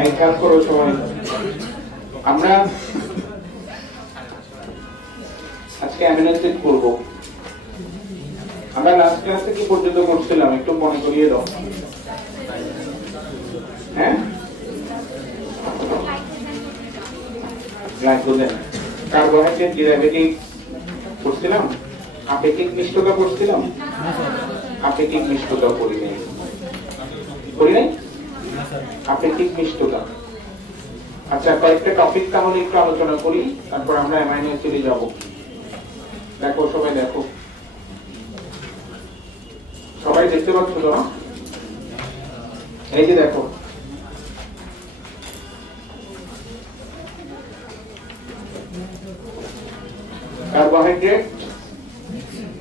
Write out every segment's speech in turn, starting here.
এই খেয়াল করো সবাই, আমরা আজকে অ্যামিনো অ্যাসিড করব। আমরা লাস্ট ক্লাসে কি পর্যন্ত করছিলাম একটু মনে করিয়ে দাও। হ্যাঁ, গ্লাইকোজেন, কার্বোহাইড্রেট ডেরিভেটিভ করছিলাম, আপেক্ষিক মিষ্টতা করছিলাম, আপেক্ষিক মিষ্টতা করি নাই, আপেক্ষিক মিষ্টতা। আচ্ছা, কয়েকটা টপিক তাহলে একটু আলোচনা করি, তারপর আমরা অ্যামাইনো অ্যাসিডে যাব। দেখো সবাই, দেখো সবাই দেখতে পাচ্ছ তো না? এই যে দেখো, কার্বোহাইড্রেট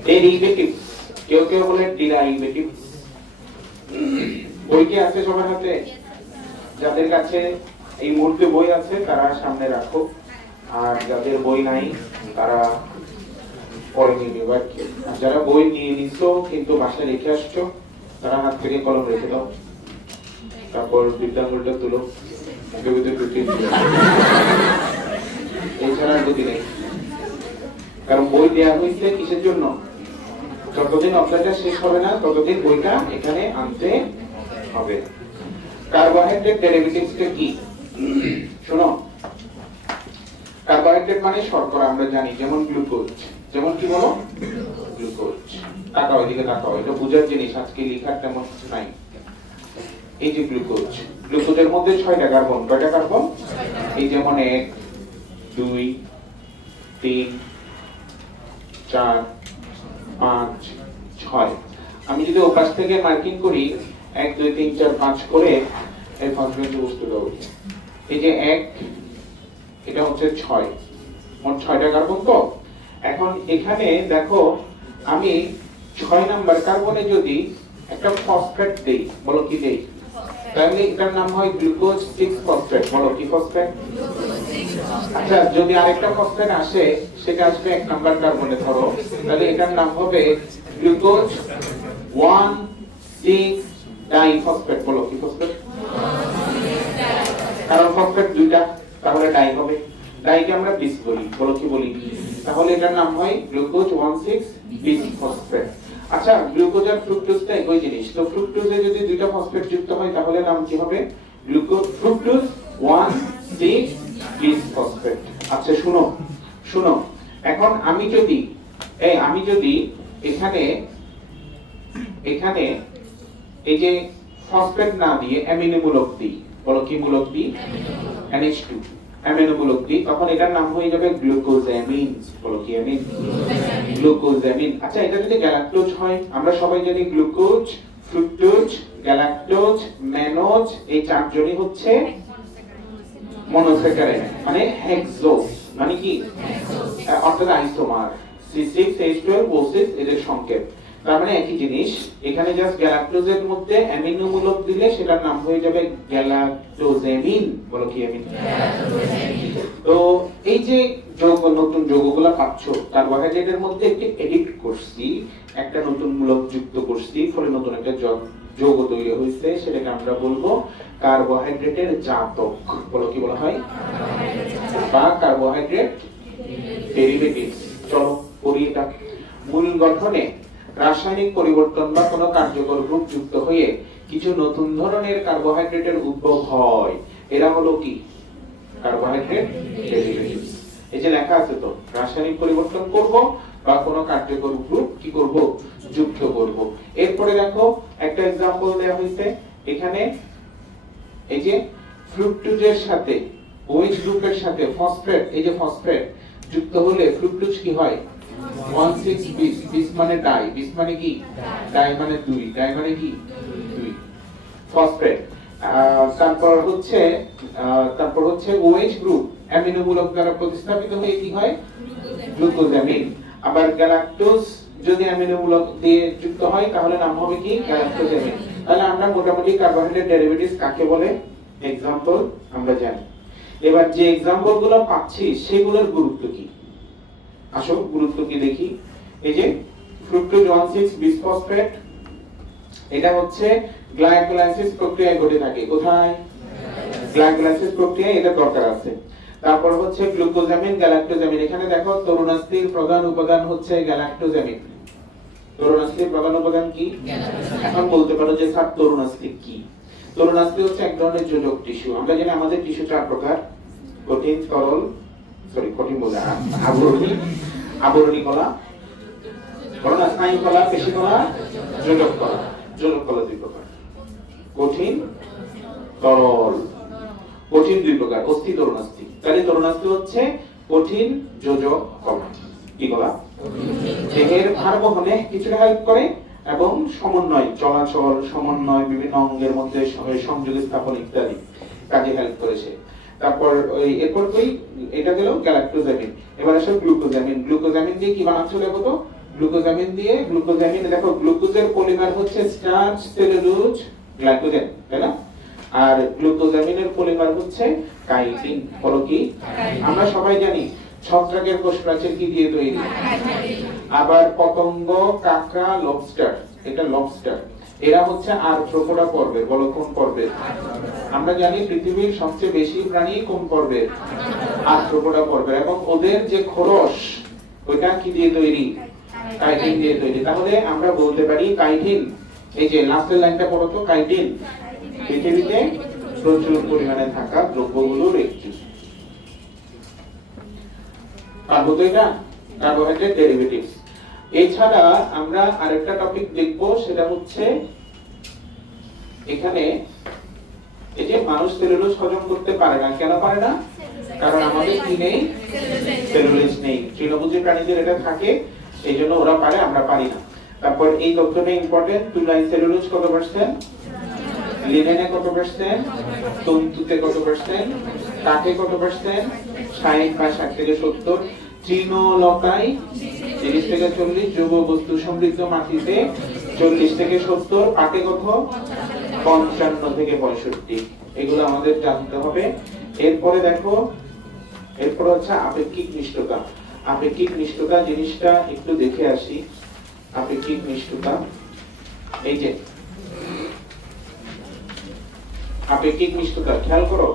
ডেরিভেটিভস, কেউ কেউ বলে ডেরিভেটিভস। বই কি আছে সবার হাতে? যাদের কাছে এই মুহূর্তে বই আছে তারা সামনে রাখো, আর যাদের বই নাই তারা পরে নিয়ে নেবে। যারা বই নিয়ে নিছো কিন্তু বাসায় রেখে আসছো তারা হাত থেকে কলম রেখে দাও, তারপর বিদ্যাঙ্গুলটা তুলো, মুখের ভিতরে ঢুকিয়ে দিও। এছাড়া আর গতি নেই, কারণ বই দেওয়া হয়েছে কিসের জন্য? যতদিন অধ্যায়টা শেষ হবে না ততদিন বইটা এখানে আনতে হবে। কার্বোহাইড্রেট ডেরিভেটিভস কি? শোনো, কার্বোহাইড্রেট মানে শর্করা, আমরা জানি, যেমন গ্লুকোজ, যেমন কি বলো, গ্লুকোজ। তাকাও এদিকে, তাকাও, এটা বোঝার জিনিস, আজকে লেখার তেমন কিছু নাই। এই যে গ্লুকোজ, গ্লুকোজের মধ্যে 6টা কার্বন। কয়টা কার্বন? এই যেমন 1 2 3 4 5 6। আমি যদি ওপাশ থেকে মার্কিং করি 1 2 3 4 5 করে, এই ফসফেট বস্তু দাও। এই যে 1, এটা হচ্ছে 6, মোট 6টা কার্বন। তো এখন এখানে দেখো, আমি 6 নাম্বার কার্বনে যদি একটা ফসফেট দেই, বলো কি দেই, তাহলে এটার নাম হয় গ্লুকোজ 6 ফসফেট। বলো কি ফসফেট? আচ্ছা, যদি আরেকটা ফসফেট আসে, সেটা আসবে 1 নাম্বার কার্বনে ধরো, তাহলে এটার নাম হবে গ্লুকোজ 1 6 ডাইফসফেট। বলো কি ফসফেট? কারণ ফসফেট দুইটা, তাহলে ডাই হবে। ডাইকে আমরা বিস বলি। বলো কি বলি? তাহলে এটার নাম হয় গ্লুকোজ 1 6 বিস ফসফেট। আচ্ছা, গ্লুকোজ আর ফ্রুক্টোজটা একই জিনিস, তো ফ্রুক্টোজে যদি দুইটা ফসফেট যুক্ত হয় তাহলে নাম কি হবে? গ্লুকোজ ফ্রুক্টোজ 1 6 বিস ফসফেট। আচ্ছা শুনো, শুনো, এখন আমি যদি এখানে এই যে ফসফেট না দিয়ে অ্যামিনো মূলক দিই, বলো কি মূলক দিই? NH2 অ্যামিনো মূলক দিই, তখন এটার নাম হয়ে যাবে গ্লুকোজামিন। বলো কি অ্যামিন? গ্লুকোজামিন। আচ্ছা, এটা যদি গ্যালাক্টোজ হয়, আমরা সবাই জানি গ্লুকোজ, ফ্রুক্টোজ, গ্যালাক্টোজ, ম্যানোজ, এই চারজনই হচ্ছে মনোস্যাকারাইড, মানে হেক্সোজ, মানে কি? অর্থাৎ আইসোমার C6H12O6 এদের সংকেত। তার মানে একই জিনিস, এখানে জাস্ট গ্যালাক্টোজের মধ্যে অ্যামিনো মূলক দিলে সেটার নাম হয়ে যাবে গ্যালাক্টোজামিন। বলো কি অ্যামিন? তো এই যে যৌগ, নতুন যৌগগুলো পাচ্ছ, কার্বোহাইড্রেটের মধ্যে একটি এডিট করছি, একটা নতুন মূলক যুক্ত করছি, ফলে নতুন একটা যৌগ তৈরি হয়েছে, সেটাকে আমরা বলবো কার্বোহাইড্রেটের জাতক। বলো কি বলা হয়? বা কার্বোহাইড্রেট ডেরিভেটিভস। চলো পড়ি এটা। মূল গঠনে রাসায়নিক পরিবর্তন বা কোনো কার্যকর গ্রুপ যুক্ত হয়ে কিছু নতুন ধরনের কার্বোহাইড্রেটের উদ্ভব হয়, এরা হলো কি? Carbohydrate derivatives. এই যে লেখা আছে, তো রাসায়নিক পরিবর্তন করব বা কোনো কার্যকর গ্রুপ কি করব? যুক্ত করব। এরপরে দেখো একটা एग्जांपल দেয়া হয়েছে এখানে, এই যে ফ্রুক্টোজের সাথে OH গ্রুপের সাথে ফসফেট, এই যে ফসফেট যুক্ত হলে ফ্রুক্টোজ কি হয়? 1 6 বিস। বিস মানে ডাই, বিস মানে কি? ডাই মানে 2, ডাই মানে কি? 2 ফসফেট। তারপর হচ্ছে OH গ্রুপ অ্যামিনো মূলক দ্বারা প্রতিস্থাপিত হয়ে কি হয়? গ্লুকোজামিন। আবার গ্যালাক্টোজ যদি অ্যামিনো মূলক দিয়ে যুক্ত হয় তাহলে নাম হবে কি? গ্যালাক্টোজামিন। তাহলে আমরা মোটামুটি কার্বোহাইড্রেট ডেরিভেটিভস কাকে বলে एग्जांपल আমরা জানি। এবার যে एग्जांपल গুলো পাচ্ছি সেগুলোর গুরুত্ব কি? আসল গুরুত্ব কি দেখি। এই যে ফ্রুক্টোজ 1 6 বিসফসফেট, এটা হচ্ছে গ্লাইকোলাইসিস প্রক্রিয়ায় ঘটে থাকে। কোথায়? গ্লাইকোলাইসিস প্রক্রিয়া এটা দরকার আছে। তারপর হচ্ছে গ্লুকোজামিন, গ্যালাক্টোজামিন। এখানে দেখো তরুণাস্থির প্রধান উপাদান হচ্ছে গ্যালাক্টোজামিন। তরুণাস্থির প্রধান উপাদান কি? এখন বলতে পারো যে স্যার তরুণাস্থি কি? তরুণাস্থি হচ্ছে এক ধরনের যোজক টিস্যু। আমরা জানি আমাদের টিস্যু চার প্রকার: কঠিন, তরল, কঠিন বলে আবরণী কলা, স্নায়ু কলা, পেশি কলা, যোজক কলা। যোজক কলা দুই প্রকার: কঠিন, তরল। কঠিন দুই প্রকার: অস্থি, তরুণাস্থি। তাহলে তরুণাস্থি হচ্ছে কঠিন যোজক কলা। কি কলা? দেহের ভারবহনে কিছুটা হেল্প করে এবং সমন্বয়, চলাচল, সমন্বয়, বিভিন্ন অঙ্গের মধ্যে সংযোগ স্থাপন ইত্যাদি কাজে হেল্প করেছে। তারপর এরপর এটা গেল গ্যালাক্টোজামিন। এবার আসলে গ্লুকোজামিন। গ্লুকোজামিন দিয়ে কি বানাচ্ছিল কত? গ্লুকোজামিন দিয়ে, গ্লুকোজামিন দেখো গ্লুকোজের পলিমার হচ্ছে স্টার্চ, সেলুলোজ, গ্লাইকোজেন, তাই না? আর গ্লুকোজামিনের পলিমার হচ্ছে কাইটিন। বলো কি? আমরা সবাই জানি ছত্রাকের কোষপ্রাচীর কি দিয়ে তৈরি? আবার পতঙ্গ, কাঁকড়া, লবস্টার, এটা লবস্টার, এরা হচ্ছে আর্থ্রোপোডা পর্বের। বলো কোন পর্বের? আমরা জানি পৃথিবীর সবচেয়ে বেশি প্রাণী কোন পর্বের? আর্থ্রোপোডা পর্বের। এবং ওদের যে খোলস ওইটা কি দিয়ে তৈরি? কাইটিন দিয়ে তৈরি। তাহলে আমরা বলতে পারি কাইটিন, এই যে লাস্টের লাইনটা পড়ো তো, কাইটিন পৃথিবীতে প্রচুর পরিমাণে থাকা দ্রব্যগুলোর একটি। Carbohydrate derivatives. এছাড়া আমরা আরেকটা টপিক দেখব, সেটা হচ্ছে এখানে এই যে মানুষ সেলুলোজ হজম করতে পারে না। কেন পারে না? কারণ আমাদের কি নেই? সেলুলোজ নেই। তৃণভোজী প্রাণীদের এটা থাকে, এই জন্য ওরা পারে, আমরা পারি না। তারপর এই তথ্যটা ইম্পর্টেন্ট, তুলায় সেলুলোজ কত পার্সেন্ট, লিনেনে কত পার্সেন্ট, তন্তুতে কত পার্সেন্ট, কাঠে কত পার্সেন্ট, 60 বা 60 থেকে 70, তৃণলতায় 30 থেকে 40, জৈব বস্তু সমৃদ্ধ মাটিতে 40 থেকে 70, পাটে কত 55 থেকে 65। এগুলো আমাদের জানতে হবে। এরপরে দেখো, এরপর হচ্ছে আপেক্ষিক নিষ্ঠতা। আপেক্ষিক নিষ্ঠতা জিনিসটা একটু দেখে আসি। আপেক্ষিক নিষ্ঠতা, এই যে আপেক্ষিক নিষ্ঠতা খেয়াল করো।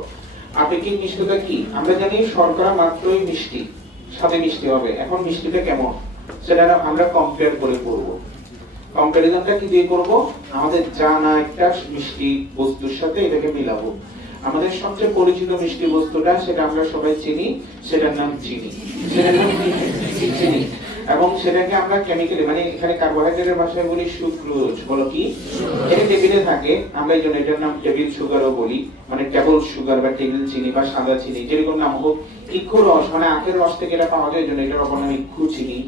আপেক্ষিক নিষ্ঠতা কি? আমরা জানি শর্করা মাত্রই মিষ্টি, সাথে মিষ্টি হবে। এখন মিষ্টিটা কেমন সেটা আমরা কম্পেয়ার করে করব। কম্পারিজনটা কি দিয়ে করব? আমাদের জানা একটা মিষ্টি বস্তুর সাথে এটাকে মিলাবো। আমাদের সবচেয়ে পরিচিত মিষ্টি বস্তুটা, সেটা আমরা সবাই চিনি, সেটার নাম চিনি। সেটার নাম চিনি। এবং সেটাকে আমরা কেমিক্যালি, মানে এখানে কার্বোহাইড্রেটের ভাষায় বলি সুক্রোজ। বলো কি? এটা টেবিলে থাকে, আমরা এই জন্য এটার নাম টেবিল সুগারও বলি, মানে টেবিল সুগার বা টেবিল চিনি বা সাদা চিনি, যেরকম নাম হোক। ইক্ষু রস, মানে আখের রস থেকে এটা পাওয়া যায়, এই জন্য এটার অপর নাম ইক্ষু চিনি।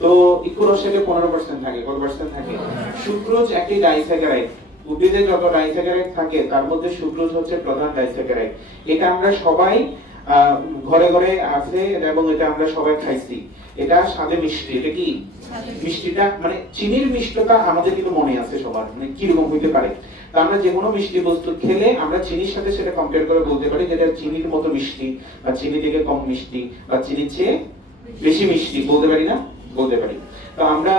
তো ইক্ষু রসে 15% থাকে। কত পার্সেন্ট থাকে? সুক্রোজ একটি ডাইস্যাকারাইড। উদ্ভিদে যত ডাইস্যাকারাইড থাকে তার মধ্যে সুক্রোজ হচ্ছে প্রধান ডাইস্যাকারাইড। এটা আমরা সবাই ঘরে ঘরে আছে এবং এটা আমরা সবাই খাইছি। এটা স্বাদে মিষ্টি। এটা কি মিষ্টিটা, মানে চিনির মিষ্টতা আমাদের কিন্তু মনে আছে সবার, মানে কি রকম হইতে পারে। তো আমরা যে কোনো মিষ্টি বস্তু খেলে আমরা চিনির সাথে সেটা কম্পেয়ার করে বলতে পারি যেটা চিনির মতো মিষ্টি, বা চিনি থেকে কম মিষ্টি, বা চিনির চেয়ে বেশি মিষ্টি, বলতে পারি না? বলতে পারি। তো আমরা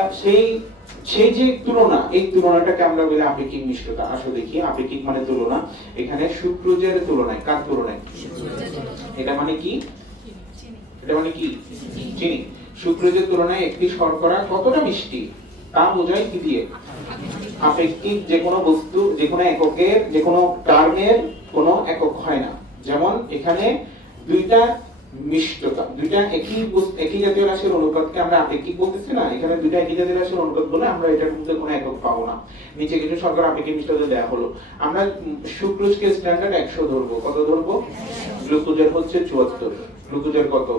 সেই যে তুলনা, এই তুলনাটাকে আমরা বলি আপেক্ষিক মিষ্টতা। আসলে দেখি, আপেক্ষিক মানে তুলনা। এখানে সুক্রোজের তুলনায়, কার তুলনায়? এটা মানে কি? এটা মানে কি? চিনি। সুক্রোজের তুলনায় একটি শর্করা কতটা মিষ্টি তা বোঝায় কি দিয়ে? আপেক্ষিক যে কোনো বস্তু, যে কোনো এককের, যে কোনো টার্মের কোনো একক হয় না। যেমন এখানে দুইটা মিষ্টতা, দুইটা একই জাতীয় রাশির অনুপাতকে আমরা আপেক্ষিক বলতেছি না। এখানে দুইটা একই জাতীয় রাশির অনুপাত বলে আমরা এটার মধ্যে কোনো একক পাবো না। নিচে কিছু শর্করা আপেক্ষিক মিষ্টতা দেয়া হলো। আমরা সুক্রোজকে স্ট্যান্ডার্ড 100 ধরবো। কত ধরবো? গ্লুকোজের হচ্ছে 74। গ্লুকোজের কত?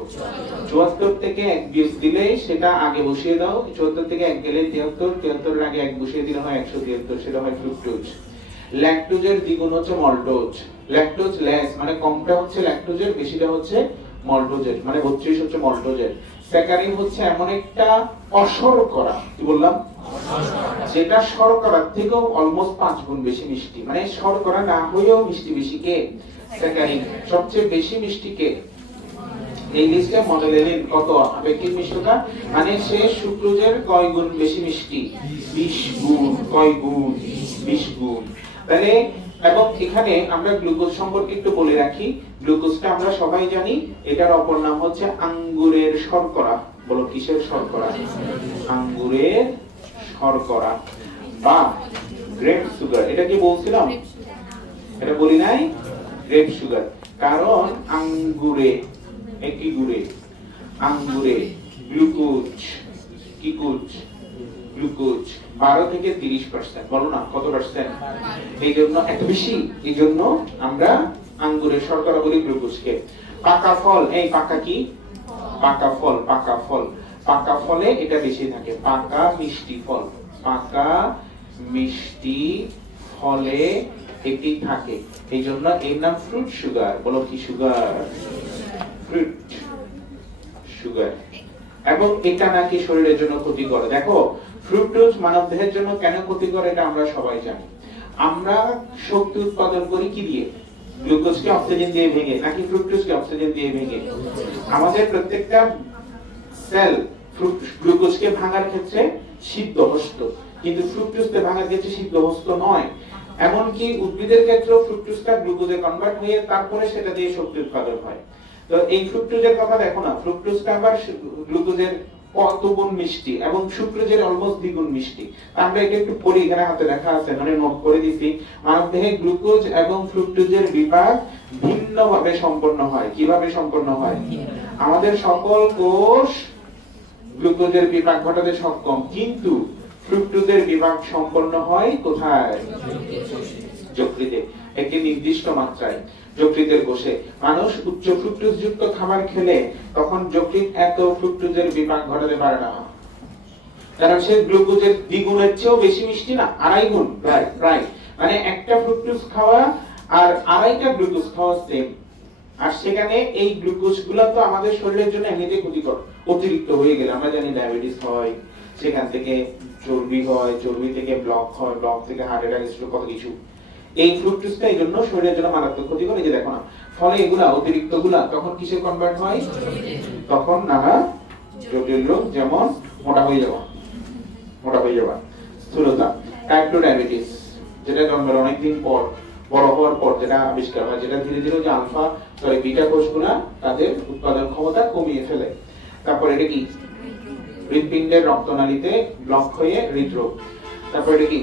74 থেকে 1 বিয়োগ দিলে সেটা আগে বসিয়ে দাও। 74 থেকে 1 গেলে 73, 73 এর আগে 1 বসিয়ে দিলে হয় 173, সেটা হয় ফ্রুক্টোজ। ল্যাকটোজের দ্বিগুণ হচ্ছে মল্টোজ। ল্যাকটোজ লেস, মানে কমটা হচ্ছে ল্যাকটোজের, বেশিটা হচ্ছে মল্টোজের, মানে 32 হচ্ছে মল্টোজের। স্যাকারিন হচ্ছে এমন একটা অশর্করা, কি বললাম, যেটা শর্করার থেকেও অলমোস্ট 5 গুণ বেশি মিষ্টি। মানে শর্করা না হয়েও মিষ্টি বেশি। কে? স্যাকারিন। সবচেয়ে বেশি মিষ্টি কে? এই লিস্টে মনোলেনিন। কত আপেক্ষিক মিষ্টতা? মানে সে সুক্রোজের কয় গুণ বেশি মিষ্টি? 20 গুণ। কয় গুণ? 20 গুণ। তাহলে এবং এখানে আমরা গ্লুকোজ সম্পর্কে একটু বলে রাখি, গ্লুকোজটা আমরা সবাই জানি, এটার অপর নাম হচ্ছে আঙ্গুরের শর্করা। বলো কিসের শর্করা? আঙ্গুরের শর্করা বা গ্রেপ সুগার। এটা কি বলছিলাম? এটা বলি নাই? Grape sugar. কারণ আঙ্গুরে একই গুড়ে, আঙ্গুরে গ্লুকোজ, কি কোজ? গ্লুকোজ 12 থেকে 30%। বলো না কত পার্সেন্ট? এই জন্য এত বেশি, এই জন্য আমরা আঙ্গুরের শর্করা বলি গ্লুকোজকে। পাকা ফল, এই পাকা কি? পাকা ফল, পাকা ফল, পাকা ফলে এটা বেশি থাকে। পাকা মিষ্টি ফল, পাকা মিষ্টি ফলে এটি থাকে, এই জন্য এর নাম ফ্রুট সুগার। বলো কি সুগার? Fruit sugar. এবং এটা নাকি শরীরের জন্য ক্ষতিকর। দেখো ফ্রুক্টোজ মানবদেহের জন্য কেন ক্ষতিকর এটা আমরা সবাই জানি। আমরা শক্তি উৎপাদন করি কি দিয়ে? গ্লুকোজকে অক্সিজেন দিয়ে ভেঙে, নাকি ফ্রুক্টোজকে অক্সিজেন দিয়ে ভেঙে? আমাদের প্রত্যেকটা সেল গ্লুকোজকে ভাঙার ক্ষেত্রে সিদ্ধহস্ত, কিন্তু ফ্রুক্টোজকে ভাঙার ক্ষেত্রে সিদ্ধহস্ত নয়। এমনকি উদ্ভিদের ক্ষেত্রেও ফ্রুক্টোজটা গ্লুকোজে কনভার্ট হয়ে তারপরে সেটা দিয়ে শক্তি উৎপাদন হয়। তো এই ফ্রুক্টোজের কথা দেখো না, ফ্রুক্টোজটা আবার গ্লুকোজের কত গুণ মিষ্টি এবং সুক্রোজের অলমোস্ট দ্বিগুণ মিষ্টি। আমরা এটা একটু পড়ি, এখানে হাতে লেখা আছে, মানে নোট করে দিছি। মানবদেহে গ্লুকোজ এবং ফ্রুক্টোজের বিপাক ভিন্নভাবে সম্পন্ন হয়। কিভাবে সম্পন্ন হয়? আমাদের সকল কোষ গ্লুকোজের বিপাক ঘটাতে সক্ষম, কিন্তু ফ্রুক্টোজের বিপাক সম্পন্ন হয় কোথায়? যকৃতে, একটি নির্দিষ্ট মাত্রায় যকৃতের কোষে। মানুষ উচ্চ ফ্রুক্টোজ যুক্ত খাবার খেলে তখন যকৃৎ এত ফ্রুক্টোজের বিপাক ঘটাতে পারে না, কারণ সে গ্লুকোজের দ্বিগুণের চেয়েও বেশি মিষ্টি না, 2.5 গুণ প্রায়। মানে একটা ফ্রুক্টোজ খাওয়া আর 2.5টা গ্লুকোজ খাওয়া সেম। আর সেখানে এই গ্লুকোজ গুলো তো আমাদের শরীরের জন্য এমনিতে ক্ষতিকর। অতিরিক্ত হয়ে গেলে আমরা জানি ডায়াবেটিস হয়, সেখান থেকে চর্বি হয়, চর্বি থেকে ব্লক হয়, ব্লক থেকে হার্ট অ্যাটাক, স্ট্রোক, কত কিছু। এই ফ্রুক্টোজটা এই জন্য শরীরের জন্য মারাত্মক ক্ষতিকর। এই যে দেখো না, ফলে এগুলা অতিরিক্ত গুলা তখন কিসে কনভার্ট হয়? তখন নানা জটিল রোগ, যেমন মোটা হয়ে যাওয়া, স্থূলতা, টাইপ 2 ডায়াবেটিস, যেটা জন্মের অনেকদিন পর, বড় হওয়ার পর যেটা আবিষ্কার হয়, যেটা ধীরে ধীরে যে বিটা কোষগুলা তাদের উৎপাদন ক্ষমতা কমিয়ে ফেলে। তারপর এটা কি? হৃৎপিণ্ডের রক্তনালীতে ব্লক হয়ে হৃদরোগ। তারপর এটা কি?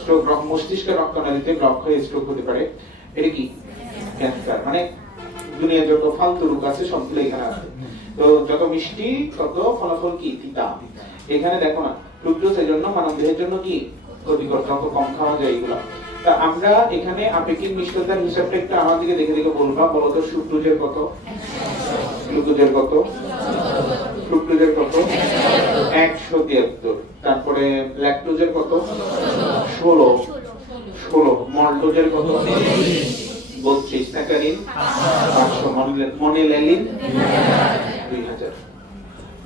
স্ট্রোক, মস্তিষ্কের রক্তনালীতে ব্লক হয়ে স্ট্রোক হতে পারে। এটা কি? ক্যান্সার। মানে দুনিয়া যত ফালতু রোগ আছে সবগুলো এখানে আছে। তো যত মিষ্টি তত ফলাফল কি? তিতা। এখানে দেখো না, ফ্রুক্টোজ এর জন্য মানবদেহের জন্য কি ক্ষতিকর, যত কম খাওয়া যায় এগুলা। তা আমরা এখানে আপেক্ষিক মিষ্টতার হিসাবটা একটু আমার দিকে দেখে দেখে বলবা। বলো তো সুক্রোজের কত, গ্লুকোজের কত, ফ্রুক্টোজের কত? 173। তারপরে ল্যাকটোজের কত? 16। মল্টোজের কত? 32। স্যাকারিন 500, মনোল্যালিন 2000।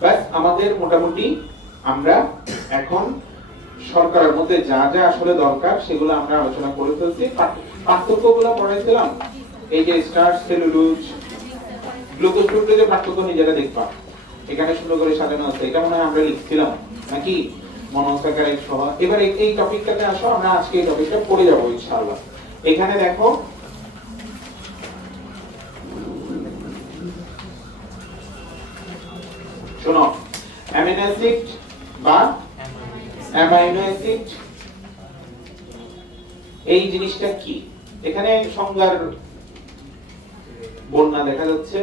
বাস আমাদের মোটামুটি আমরা এখন শর্করার মধ্যে যা যা আসলে দরকার সেগুলো আমরা আলোচনা করে ফেলছি। পার্থক্যগুলো পড়াইছিলাম, এই যে স্টার্চ, সেলুলোজ, গ্লুকোজ, ফ্রুক্টোজের পার্থক্য নিজেরা দেখবা, এখানে সুন্দর করে সাজানো আছে। এটা মনে হয় আমরা লিখছিলাম নাকি, মনোস্যাকারাইড সহ। এবার এই টপিকটাতে আসো, আমরা আজকে এই টপিকটা পড়ে যাবো ইনশাআল্লাহ। এখানে দেখো শোনো, অ্যামিনো অ্যাসিড বা অ্যামাইনো অ্যাসিড এই জিনিসটা কি? এখানে সংজ্ঞার বন্যা দেখা যাচ্ছে।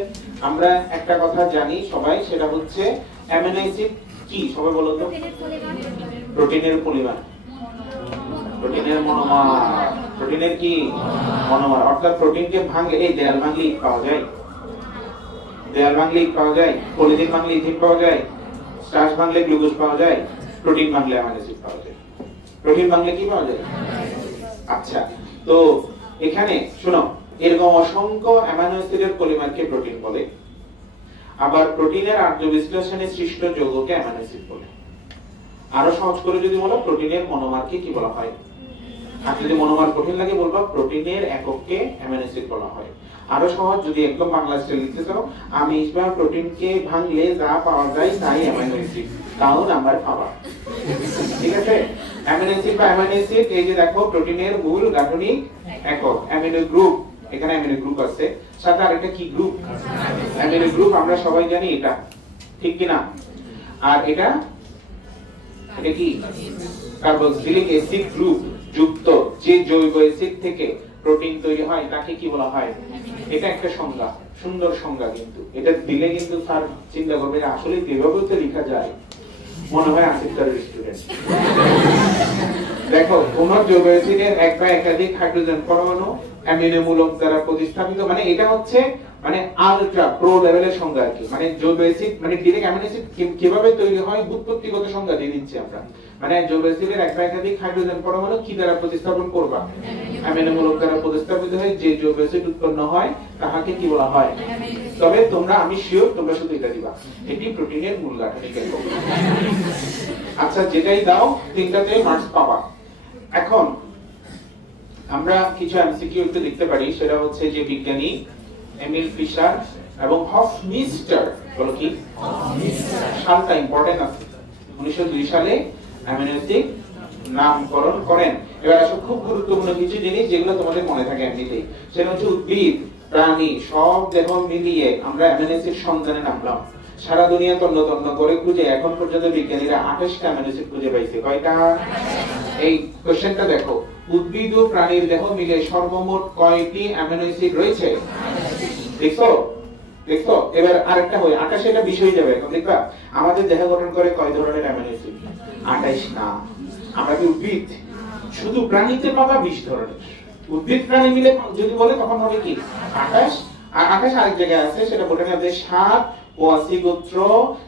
আমরা একটা কথা জানি সবাই, সেটা হচ্ছে অ্যামিনো অ্যাসিড কি? সবাই বলো তো। প্রোটিনের পরিমাণ, প্রোটিনের মনোমার। প্রোটিনের কি? মনোমার। অর্থাৎ প্রোটিনকে ভাঙলে, এই দেয়াল ভাঙলে ইট পাওয়া যায়, দেয়াল ভাঙলে ইট পাওয়া যায়, পলিথিন ভাঙলে ইথিন পাওয়া যায়, স্টার্চ ভাঙলে গ্লুকোজ পাওয়া যায়, প্রোটিন ভাঙলে অ্যামাইনো অ্যাসিড পাওয়া যায়। প্রোটিন ভাঙলে কি পাওয়া যায়? আচ্ছা, তো এখানে শোনো, এরকম অসংখ্য অ্যামাইনো অ্যাসিডের পলিমারকে প্রোটিন বলে। আবার প্রোটিনের আর্য বিশ্লেষণে সৃষ্ট যৌগকে অ্যামাইনো অ্যাসিড বলে। আরো সহজ করে যদি বলো, প্রোটিনের মনোমারকে কি বলা হয়? আর যদি মনোমার কঠিন লাগে বলবা প্রোটিনের একককে অ্যামাইনো অ্যাসিড বলা হয়। আরো সহজ যদি একদম বাংলা স্টাইল লিখতে চাও, আমিষ বা প্রোটিনকে ভাঙলে যা পাওয়া যায় তাই অ্যামাইনো অ্যাসিড, তাও নাম্বার পাবা। ঠিক আছে? অ্যামাইনো অ্যাসিড বা অ্যামাইনো অ্যাসিড, এই যে দেখো, প্রোটিনের মূল গাঠনিক একক। অ্যামিনো গ্রুপ, এখানে অ্যামিনো গ্রুপ আছে, সাথে আরেকটা কি গ্রুপ? Amino group. আমরা সবাই জানি এটা, ঠিক কি না? আর এটা কি? কার্বক্সিলিক অ্যাসিড গ্রুপ যুক্ত যে জৈব অ্যাসিড থেকে প্রোটিন তৈরি হয় তাকে কি বলা হয়? এটা একটা সংজ্ঞা, সুন্দর সংজ্ঞা, কিন্তু এটা দিলে কিন্তু স্যার চিন্তা করবে আসলে কিভাবে তো লেখা যায়, মনে হয় আসিফ স্যারের স্টুডেন্ট। দেখো, কোন জৈব অ্যাসিডের এক বা একাধিক হাইড্রোজেন পরমাণু অ্যামিনো মূলক দ্বারা প্রতিস্থাপিত, মানে এটা হচ্ছে মানে আলট্রা প্রো লেভেলের সংজ্ঞা আর কি। মানে জৈব অ্যাসিড মানে ডাইরেক্ট অ্যামিনো অ্যাসিড কিভাবে তৈরি হয় ব্যুৎপত্তিগত সংজ্ঞা দিয়ে দিচ্ছি আমরা। মানে জৈব অ্যাসিডের এক বা একাধিক হাইড্রোজেন পরমাণু কি দ্বারা প্রতিস্থাপন করবা? অ্যামিনো মূলক দ্বারা প্রতিস্থাপিত হয়ে যে জৈব অ্যাসিড উৎপন্ন হয় তাহাকে কি বলা হয়? তবে তোমরা, আমি শিওর তোমরা শুধু এটা দিবা, এটি প্রোটিনের মূল গাঠনিক একক। আচ্ছা, যেটাই দাও তিনটাতে মার্কস পাবা। এখন আমরা কিছু এমসিকিউ একটু দেখতে পারি, সেটা হচ্ছে যে বিজ্ঞানী এমিল ফিশার এবং হফমিস্টার, বলো কি সালটা ইম্পর্টেন্ট আছে, 1902 সালে অ্যামিনো অ্যাসিড নামকরণ করেন। এবার আসলে খুব গুরুত্বপূর্ণ কিছু জিনিস যেগুলো তোমাদের মনে থাকে এমনিতেই, সেটা হচ্ছে উদ্ভিদ, প্রাণী সব দেহ মিলিয়ে আমরা অ্যামিনো অ্যাসিড সন্ধানে নামলাম। সারা দুনিয়া তন্ন তন্ন করে খুঁজে এখন পর্যন্ত বিজ্ঞানীরা 28টা অ্যামিনো অ্যাসিড খুঁজে পাইছে। কয়টা? এই কোশ্চেনটা দেখো, উদ্ভিদ ও প্রাণীর দেহ মিলে সর্বমোট কয়টি অ্যামিনো অ্যাসিড রয়েছে? দেখছো? এবার আরেকটা হয় 28, এটা বিষয় যাবে। এখন দেখবা আমাদের দেহ গঠন করে কয় ধরনের অ্যামিনো অ্যাসিড? 28 না, আমরা কি উদ্ভিদ? শুধু প্রাণীতে পাবা 20 ধরনের। উদ্ভিদ প্রাণী মিলে যদি বলে তখন হবে কি 28। আর 28 আরেক জায়গায় আছে, সেটা বোটানি অফ দ্য সাত ওয়াসি গোত্র,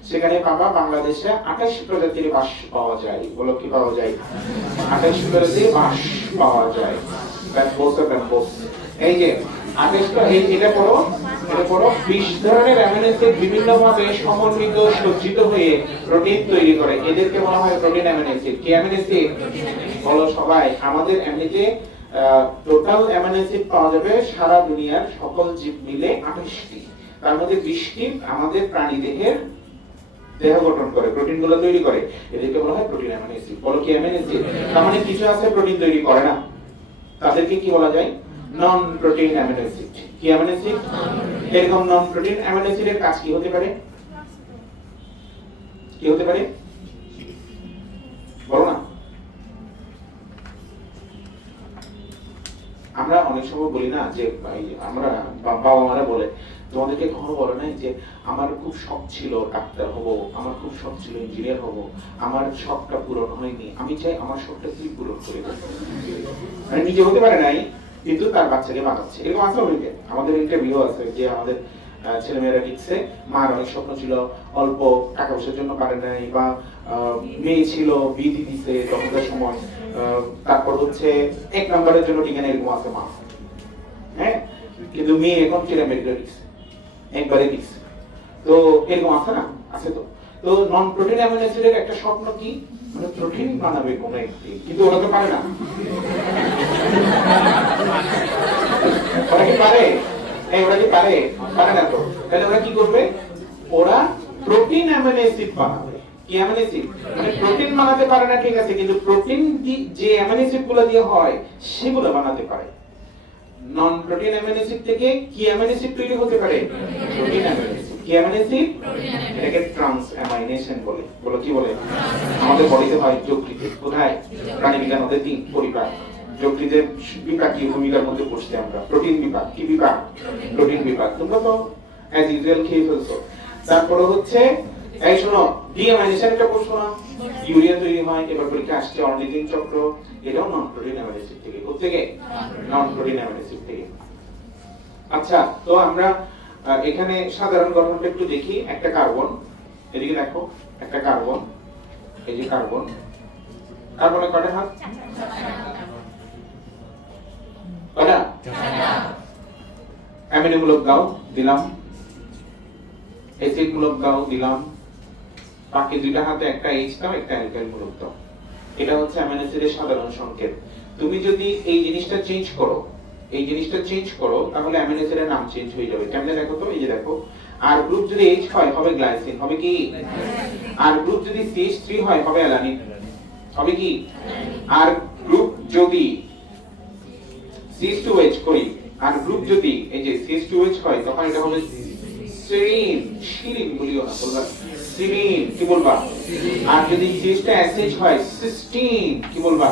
সেখানে পাবা বাংলাদেশে 28 প্রজাতির বাঁশ পাওয়া যায়। বলো কি পাওয়া যায়? 28 প্রজাতির বাঁশ পাওয়া যায়। এই যে 28, এটা পড়ো 20 ধরনের অ্যামিনো অ্যাসিড বিভিন্নভাবে সমন্বিত সজ্জিত হয়ে প্রোটিন তৈরি করে, এদেরকে বলা হয় প্রোটিন অ্যামিনো অ্যাসিড। কি অ্যামিনো অ্যাসিড? বলো সবাই। আমাদের এমনিতে টোটাল অ্যামিনো অ্যাসিড পাওয়া যাবে সারা দুনিয়ার সকল জীব মিলে 28টি, তার মধ্যে 20টি আমাদের প্রাণী দেহের দেহ গঠন করে, প্রোটিন গুলো তৈরি করে, এদেরকে বলা হয় প্রোটিন অ্যামিনো অ্যাসিড। বলো কি অ্যামিনো অ্যাসিড? তার মানে কিছু আছে প্রোটিন তৈরি করে না, তাদেরকে কি বলা যায়? Non protein amino acid. কি অ্যামিনো অ্যাসিড? এরকম নন প্রোটিন অ্যামিনো অ্যাসিডের কাজ কি হতে পারে? কি হতে পারে বলো না? আমরা অনেক সময় বলি না যে আমরা বাবা মারা বলে, তোমাদেরকে কখনো বলে নাই যে আমার খুব শখ ছিল ডাক্তার হব, আমার খুব শখ ছিল ইঞ্জিনিয়ার হব, আমার শখটা পূরণ হয়নি, আমি চাই আমার শখটা কি পূরণ করে দেব। মানে নিজে হতে পারে নাই কিন্তু তার বাচ্চাকে বাঁচাচ্ছে। এরকম আছে অনেকে, আমাদের ইন্টারভিউ আছে যে আমাদের ছেলেমেয়েরা লিখছে মার অনেক স্বপ্ন ছিল, অল্প টাকা পয়সার জন্য পারে নাই, বা মেয়ে ছিল বিয়ে দিছে তখনকার সময়, তারপর হচ্ছে 1 নম্বরের জন্য ঠিকানা, এরকম আছে মা। হ্যাঁ, কিন্তু মেয়ে এখন ছেলে মেডিকেল দিচ্ছে, একবারে দিচ্ছে। তো এরকম আছে না? আছে। তো নন প্রোটিন অ্যামিনো অ্যাসিডের একটা স্বপ্ন কি, মানে প্রোটিন বানাবে কোন একদিন, কিন্তু ওরা তো পারে না। ওরা কি পারে? ওরা কি পারে? পারে না। তো তাহলে ওরা কি করবে? ওরা প্রোটিন অ্যামিনো অ্যাসিড বানাবে। কি অ্যামিনো অ্যাসিড? মানে প্রোটিন বানাতে পারে না, ঠিক আছে, কিন্তু প্রোটিন যে অ্যামিনো অ্যাসিড গুলো দিয়ে হয় সেগুলো বানাতে পারে। নন প্রোটিন অ্যামিনো অ্যাসিড থেকে কি অ্যামিনো অ্যাসিড তৈরি হতে পারে? Protein amino acid. কি অ্যামিনো অ্যাসিড? এটাকে ট্রান্স অ্যামাইনেশন বলে। বলো কি বলে? আমাদের বডিতে হয় যকৃতে। কোথায়? প্রাণীবিজ্ঞান ওদের 3 পরিবার। যকৃতের বিপাকীয় ভূমিকার মধ্যে পড়ছে আমরা। প্রোটিন বিভাগ। কি বিভাগ? প্রোটিন বিভাগ। তোমরা তো অ্যাজ ইউজুয়াল খেয়ে ফেলছো। তারপরে হচ্ছে এই শোনো, ডিঅ্যামাইনেশনটা পড়ছো না? ইউরিয়া তৈরি হয়। এবার পরীক্ষা আসছে অর্নিথিন চক্র, এটাও নন প্রোটিন অ্যামিনো অ্যাসিড থেকে। কোথা থেকে? নন প্রোটিন অ্যামিনো অ্যাসিড থেকে। আচ্ছা, তো আমরা এখানে সাধারণ গঠনটা একটু দেখি। একটা কার্বন, এদিকে দেখো, একটা কার্বন, এই যে কার্বন, কার্বনে কয়টা হাত? কয়টা? অ্যামিনো মূলক দাও, দিলাম। অ্যাসিড মূলক দাও, দিলাম। বাকি 2টা হাতে একটা H দাও, একটা অ্যালকাইল মূলক দাও। এটা হচ্ছে অ্যামিনো অ্যাসিডের সাধারণ সংকেত। তুমি যদি এই জিনিসটা চেঞ্জ করো, তাহলে অ্যামিনো অ্যাসিডের নাম চেঞ্জ হয়ে যাবে। কেমনে দেখো তো? এই যে দেখো, আর গ্রুপ যদি H হয় হবে গ্লাইসিন, হবে কি? আর গ্রুপ যদি CH3 হয় হবে অ্যালানিন, হবে কি? আর গ্রুপ যদি CH2H করি আর গ্রুপ যদি এই যে CH2H হয় তখন এটা হবে সেরিন, শিরিন বলিও না, বলবা সিরিন, কি বলবা? আর যদি CH টা SH হয় সিস্টিন, কি বলবা?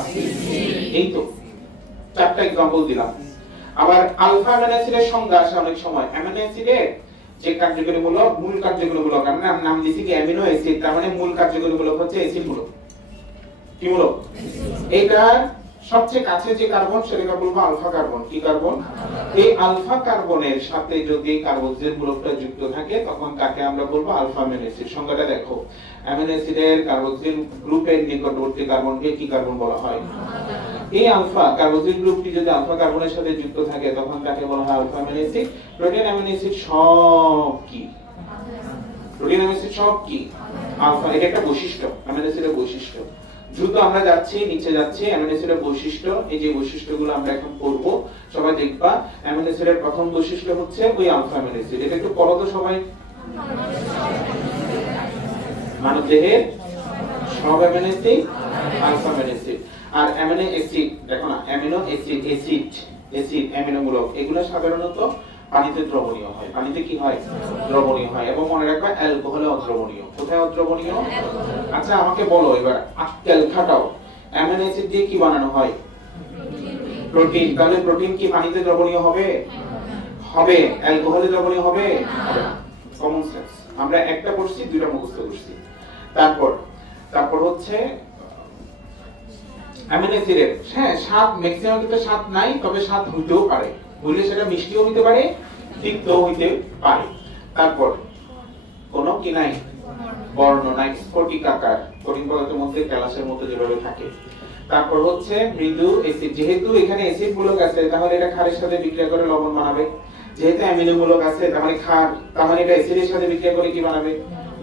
এই তো চারটা एग्जांपल দিলাম। আবার আলফা অ্যামিনো অ্যাসিডের সংজ্ঞা আসে অনেক সময়। অ্যামিনো অ্যাসিডের যে কার্যকরীমূলক, মূল কার্যকরীমূলক, আমরা নাম দিছি কি অ্যামিনো অ্যাসিড, তার মানে মূল কার্যকরীমূলক হচ্ছে অ্যাসিড মূলক। কি মূলক? এইটার সবচেয়ে কাছে যে কার্বন সেটাকে বলবো আলফা কার্বন। কি কার্বন? এই আলফা কার্বনের সাথে যদি কার্বক্সিল মূলকটা যুক্ত থাকে তখন তাকে আমরা বলবো আলফা অ্যামিনো অ্যাসিড। সংজ্ঞাটা দেখো, অ্যামিনো অ্যাসিডের কার্বক্সিল গ্রুপের নিকটবর্তী কার্বনকে কি কার্বন বলা হয়? এই আলফা কার্বক্সিল গ্রুপটি যদি আলফা কার্বনের সাথে যুক্ত থাকে তখন তাকে বলা হয় alpha amino acid. Protein amino acid সব কি? প্রোটিন অ্যামিনো অ্যাসিড সব কি? আলফা। এটা একটা বৈশিষ্ট্য, অ্যামিনো অ্যাসিডের বৈশিষ্ট্য। দ্রুত আমরা যাচ্ছি, নিচে যাচ্ছি। অ্যামিনো অ্যাসিডের বৈশিষ্ট্য, এই যে বৈশিষ্ট্যগুলো আমরা এখন পড়ব, সবাই দেখবা। অ্যামিনো অ্যাসিডের প্রথম বৈশিষ্ট্য হচ্ছে ওই আলফা অ্যামিনো অ্যাসিড। এটা একটু পড়ো তো সবাই। মানবদেহের সব amino acid alpha amino acid. আর অ্যামিনো অ্যাসিড দেখো না, অ্যামিনো অ্যাসিড, অ্যাসিড অ্যামিনোমূলক, এগুলো সাধারণত পানিতে দ্রবণীয় হয়। পানিতে কি হয়? দ্রবণীয় হয়। এবং মনে রাখবা অ্যালকোহলে অদ্রবণীয়। কোথায় অদ্রবণীয়? আচ্ছা আমাকে বলো এবার, আক্কেল খাটাও, অ্যামিনো অ্যাসিড দিয়ে কি বানানো হয়? প্রোটিন। তাহলে প্রোটিন কি পানিতে দ্রবণীয় হবে? হবে। অ্যালকোহলে দ্রবণীয় হবে? হবে না। Common sense. আমরা একটা পড়ছি, দুইটা মুখস্থ করছি। তারপর হচ্ছে অ্যামিনো অ্যাসিডের হ্যাঁ স্বাদ, ম্যাক্সিমাম ক্ষেত্রে স্বাদ নাই, তবে স্বাদ হইতেও পারে। হইলে সেটা মিষ্টিও হইতে পারে, তিক্তও হইতে পারে। তারপর কোনো কি নাই? বর্ণ নাই, স্ফটিক আকার, কঠিন পদার্থের মধ্যে ক্যালাসের মতো যেভাবে থাকে। তারপর হচ্ছে মৃদু অ্যাসিড। যেহেতু এখানে অ্যাসিড মূলক আছে তাহলে এটা ক্ষারের সাথে বিক্রিয়া করে লবণ বানাবে। যেহেতু অ্যামিনো মূলক আছে তার মানে ক্ষার, তার মানে এটা অ্যাসিডের সাথে বিক্রিয়া করে কি বানাবে?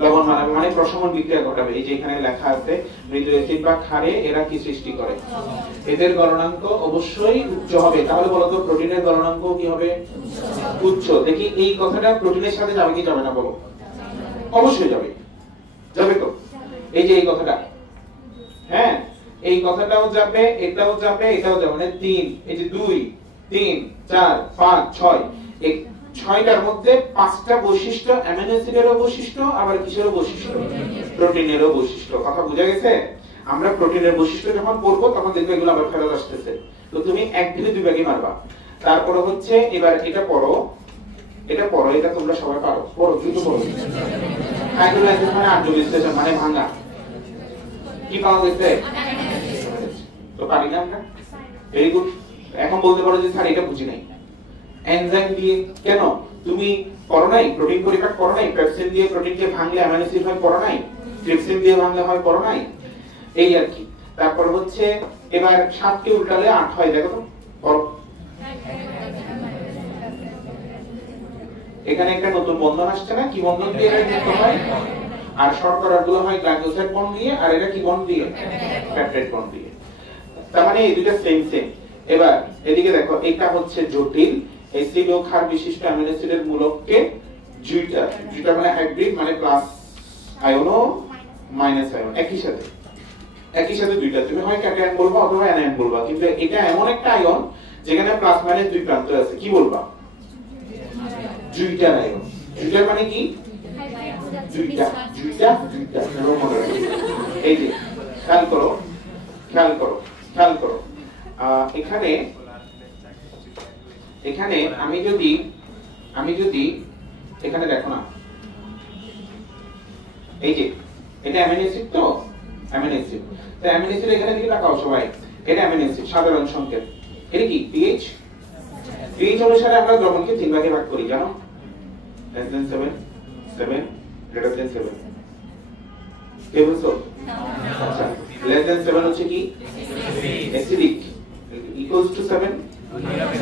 লবণ বানাবে, মানে প্রশমন বিক্রিয়া ঘটাবে। এই যে এখানে লেখা আছে মৃদু অ্যাসিড বা ক্ষারে এরা কি সৃষ্টি করে? এদের গলনাঙ্ক অবশ্যই উচ্চ হবে। তাহলে বলো তো প্রোটিনের গলনাঙ্ক কি হবে? উচ্চ। দেখি এই কথাটা প্রোটিনের সাথে যাবে কি যাবে না বলো? অবশ্যই যাবে। যাবে তো? এই যে এই কথাটা, হ্যাঁ এই কথাটাও যাবে, এটাও যাবে, এটাও যাবে, মানে 3, এই যে 2, 3, 4, 5, 6, এই 6টার মধ্যে 5টা বৈশিষ্ট্য অ্যামিনো অ্যাসিডেরও বৈশিষ্ট্য, আবার কিসেরও বৈশিষ্ট্য? প্রোটিনেরও বৈশিষ্ট্য। কথা বোঝা গেছে? আমরা প্রোটিনের বৈশিষ্ট্য যখন পড়বো তখন দেখবে এগুলো আবার ফেরত আসতেছে। তো তুমি এক দিনে দুই ভাগে মারবা। তারপরে হচ্ছে এবার এটা পড়ো, এটা তোমরা সবাই পারো, পড়ো দ্রুত পড়ো। হাইড্রোলাইসিস মানে আর্য বিশ্লেষণ, মানে ভাঙা। কি পাওয়া গেছে? তো পারি না আমরা? Very good. এখন বলতে পারো যে স্যার এটা বুঝি নাই। এনজাইম দিয়ে কেন তুমি পড়ো নাই? প্রোটিন পরিপাক করো নাই? পেপসিন দিয়ে প্রোটিনকে ভাঙলে অ্যামিনো অ্যাসিড হয়, পড়ো নাই? ট্রিপসিন দিয়ে ভাঙলে হয়, পড়ো নাই? এই আর কি। তারপর হচ্ছে এবার 7 কে উল্টালে 8 হয়, দেখো তো পড়ো। এখানে একটা নতুন বন্ধন আসছে না? কি বন্ধন দিয়ে এটা যুক্ত হয়? আর শর্করাগুলো হয় গ্লাইকোসাইড বন্ড দিয়ে, আর এটা কি বন্ড দিয়ে? পেপটাইড বন্ড দিয়ে। তার মানে এই দুটো সেম। এবার এদিকে দেখো, এটা হচ্ছে জটিল অ্যাসিড ও ক্ষার বিশিষ্ট অ্যামিনো অ্যাসিডের মূলককে জুইটা মানে হাইব্রিড, মানে প্লাস আয়ন ও মাইনাস আয়ন একই সাথে দুইটা, তুমি হয় ক্যাটায়ন বলবা অথবা অ্যানায়ন বলবা, কিন্তু এটা এমন একটা আয়ন যেখানে প্লাস মাইনাস দুই প্রান্ত আছে। কি বলবা? জুইটার আয়ন। জুইটার মানে কি? জুইটা। এই যে খেয়াল করো এখানে আমি যদি এখানে দেখো না, এই যে এটা অ্যামিনো অ্যাসিড, তো অ্যামিনো অ্যাসিড, তো অ্যামিনো অ্যাসিড এখানে দিকে তাকাও সবাই। এটা অ্যামিনো অ্যাসিড সাধারণ সংকেত। এটা কি? পিএইচ অনুসারে আমরা দ্রবণকে 3 ভাগে ভাগ করি, জানো? less than 7, 7, greater than 7। কে বুঝছো? আচ্ছা, less than 7 হচ্ছে কি? অ্যাসিডিক, equals to 7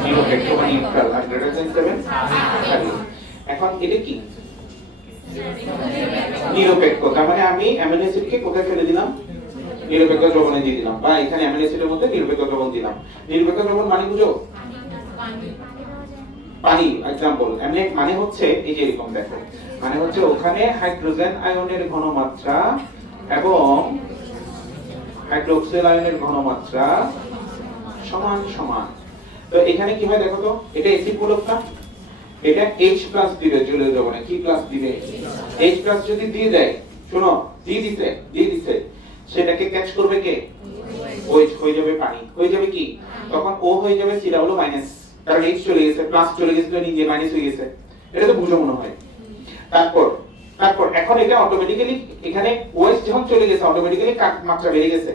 নিরপেক্ষ বা নিউট্রাল, আর greater than 7 ক্ষারীয়। এখন এটা কি? নিরপেক্ষ। তার মানে আমি অ্যামিনো অ্যাসিডকে কোথায় ফেলে দিলাম? নিরপেক্ষ দ্রবণে দিয়ে দিলাম, বা এখানে অ্যামিনো অ্যাসিডের মধ্যে নিরপেক্ষ দ্রবণ দিলাম। নিরপেক্ষ দ্রবণ মানে বুঝো? পানি। एग्जांपल এমনি মানে হচ্ছে এই যে এরকম দেখো, মানে হচ্ছে ওখানে হাইড্রোজেন আয়নের ঘনমাত্রা এবং হাইড্রোক্সিল আয়নের ঘনমাত্রা সমান সমান। তো এখানে কি হয় দেখো তো, এটা অ্যাসিড মূলক না, এটা H+ দিবে, চলে যাবে না, কি প্লাস দিবে, H+ যদি দিয়ে দেয়, শোনো দিয়ে দিতে সেটাকে ক্যাচ করবে কে, OH হয়ে যাবে পানি, হয়ে যাবে কি, তখন O হয়ে যাবে C ডাবল মাইনাস, কারণ H চলে গেছে, প্লাস চলে গেছে তো নিচে মাইনাস হয়ে গেছে, এটা তো বুঝো মনে হয়। তারপর এখন এটা অটোমেটিক্যালি এখানে OH যখন চলে গেছে অটোমেটিক্যালি মাত্রা বেড়ে গেছে,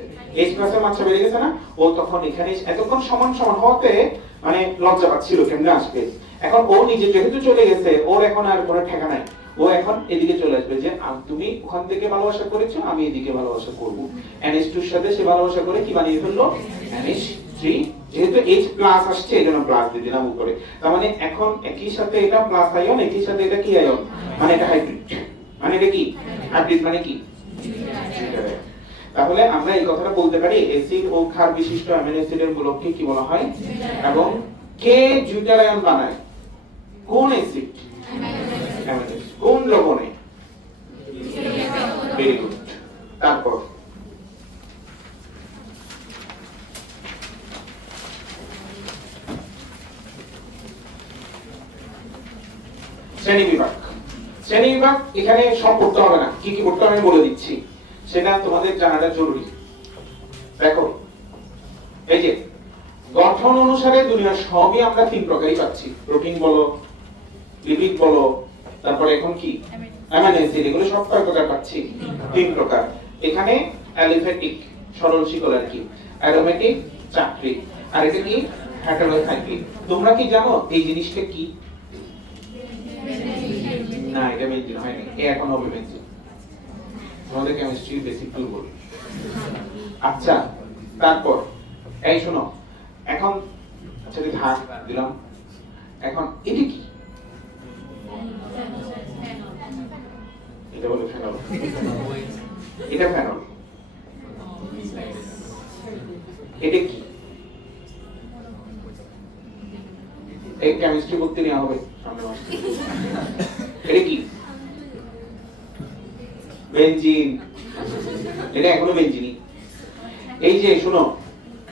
H+ এর মাত্রা বেড়ে গেছে না, ও তখন এখানে এতক্ষণ সমান সমান হতে মানে লজ্জা পাচ্ছিল কেমনে আসবে, এখন ও নিজে যেহেতু চলে গেছে ওর এখন আর কোনো ঠেকা নাই, ও এখন এদিকে চলে আসবে যে তুমি ওখান থেকে ভালোবাসা করেছো আমি এদিকে ভালোবাসা করব, NH2 এর সাথে সে ভালোবাসা করে কি বানিয়ে ফেললো NH3, যেহেতু H+ আসছে এজন্য প্লাস দিয়ে দিলাম উপরে, তার মানে এখন একই সাথে এটা প্লাস আয়ন, একই সাথে এটা কি আয়ন, মানে এটা হাইব্রিড, মানে এটা কি হাইব্রিড, মানে কি, তাহলে আমরা এই কথাটা বলতে পারি অ্যাসিড ও ক্ষার বিশিষ্ট অ্যামিনো অ্যাসিডের মূলককে কি বলা হয়, এবং কে জুটার আয়ন বানায়, কোন অ্যাসিড, অ্যামিনো অ্যাসিড, কোন লবণে, ভেরি গুড। তারপর শ্রেণীবিভাগ এখানে সব পড়তে হবে না, কি কি পড়তে হবে আমি বলে দিচ্ছি, সেটা তোমাদের জানাটা জরুরি। দেখো এই যে গঠন অনুসারে দুনিয়ার সবই আমরা তিন প্রকারই পাচ্ছি, প্রোটিন বলো, লিপিড বলো, তারপরে এখন কি অ্যামিনো অ্যাসিড, এগুলো সব কয় প্রকার পাচ্ছি, তিন প্রকার। এখানে অ্যালিফ্যাটিক সরল শিকল আর কি, অ্যারোমেটিক চাকরি, আর এটা কি হেটারোসাইক্লিক। তোমরা কি জানো এই জিনিসটা কি, না এটা বেঞ্জিন হয়নি, এ এখন হবে বেঞ্জিন, তোমাদের কেমিস্ট্রি বেসিক টুল বলি। আচ্ছা তারপর এই শোনো, এখন আচ্ছা ভাগ দিলাম, এখন এটা কি, এটা বলে ফেনল, এটা ফেনল, এটা কি, এই কেমিস্ট্রি পড়তে নেওয়া হবে সামনে মাসে, এটা কি বেনজিন, এটা এখনো বেনজিনই। এই যে শুনো,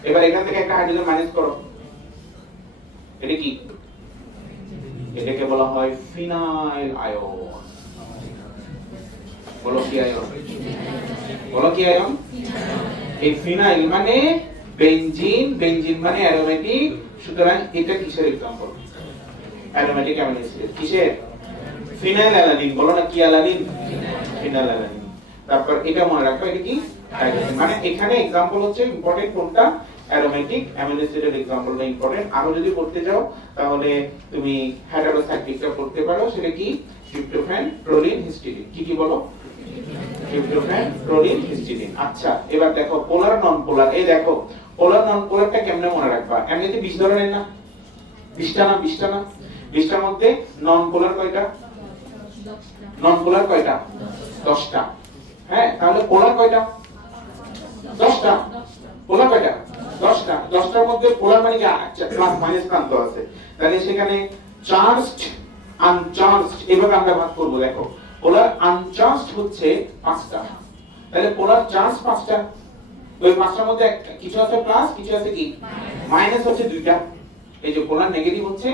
এবার এখান থেকে একটা হাইড্রোজেন মাইনাস করো, এটা কি, এটাকে বলা হয় ফিনাইল আয়ন, বলো কি আয়ন, বলো কি আয়ন, এই ফিনাইল মানে বেনজিন, বেনজিন মানে অ্যারোমেটিক, সুতরাং এটা কিসের एग्जांपल, অ্যারোমেটিক অ্যামিনো অ্যাসিড, কিসের, ফিনাইল অ্যালানিন, বলো না কি অ্যালানিন, ফিনাইল অ্যালানিন। তারপর এটা মনে রাখো, এটা কি হাইড্রোজেন, মানে এখানে एग्जांपल হচ্ছে ইম্পর্টেন্ট কোনটা, অ্যারোমেটিক অ্যামিনো অ্যাসিডের एग्जांपलটা ইম্পর্টেন্ট। আরো যদি পড়তে যাও তাহলে তুমি হেটারোসাইক্লিকটা পড়তে পারো, সেটা কি ট্রিপ্টোফ্যান, প্রোলিন, হিস্টিডিন, কি কি বলো, ট্রিপ্টোফ্যান, প্রোলিন, হিস্টিডিন। আচ্ছা এবার দেখো পোলার নন পোলার, এই দেখো পোলার নন পোলারটা কেমনে মনে রাখবা, এমনিতে 20 ধরনের না, 20টা না, 20টা না, 20টার মধ্যে নন পোলার কয়টা, নন পোলার কয়টা, 10টা, হ্যাঁ তাহলে পোলার কয়টা, 10টা, পোলার কয়টা, 10টা, 10টার মধ্যে পোলার মানে কি প্লাস মাইনাস প্রান্ত আছে, তাহলে সেখানে চার্জড আনচার্জড এভাবে আমরা ভাগ করব। দেখো পোলার আনচার্জড হচ্ছে 5টা, তাহলে পোলার চার্জ 5টা, ওই 5টার মধ্যে একটা কিছু আছে প্লাস, কিছু আছে কি মাইনাস, হচ্ছে 2টা, এই যে পোলার নেগেটিভ হচ্ছে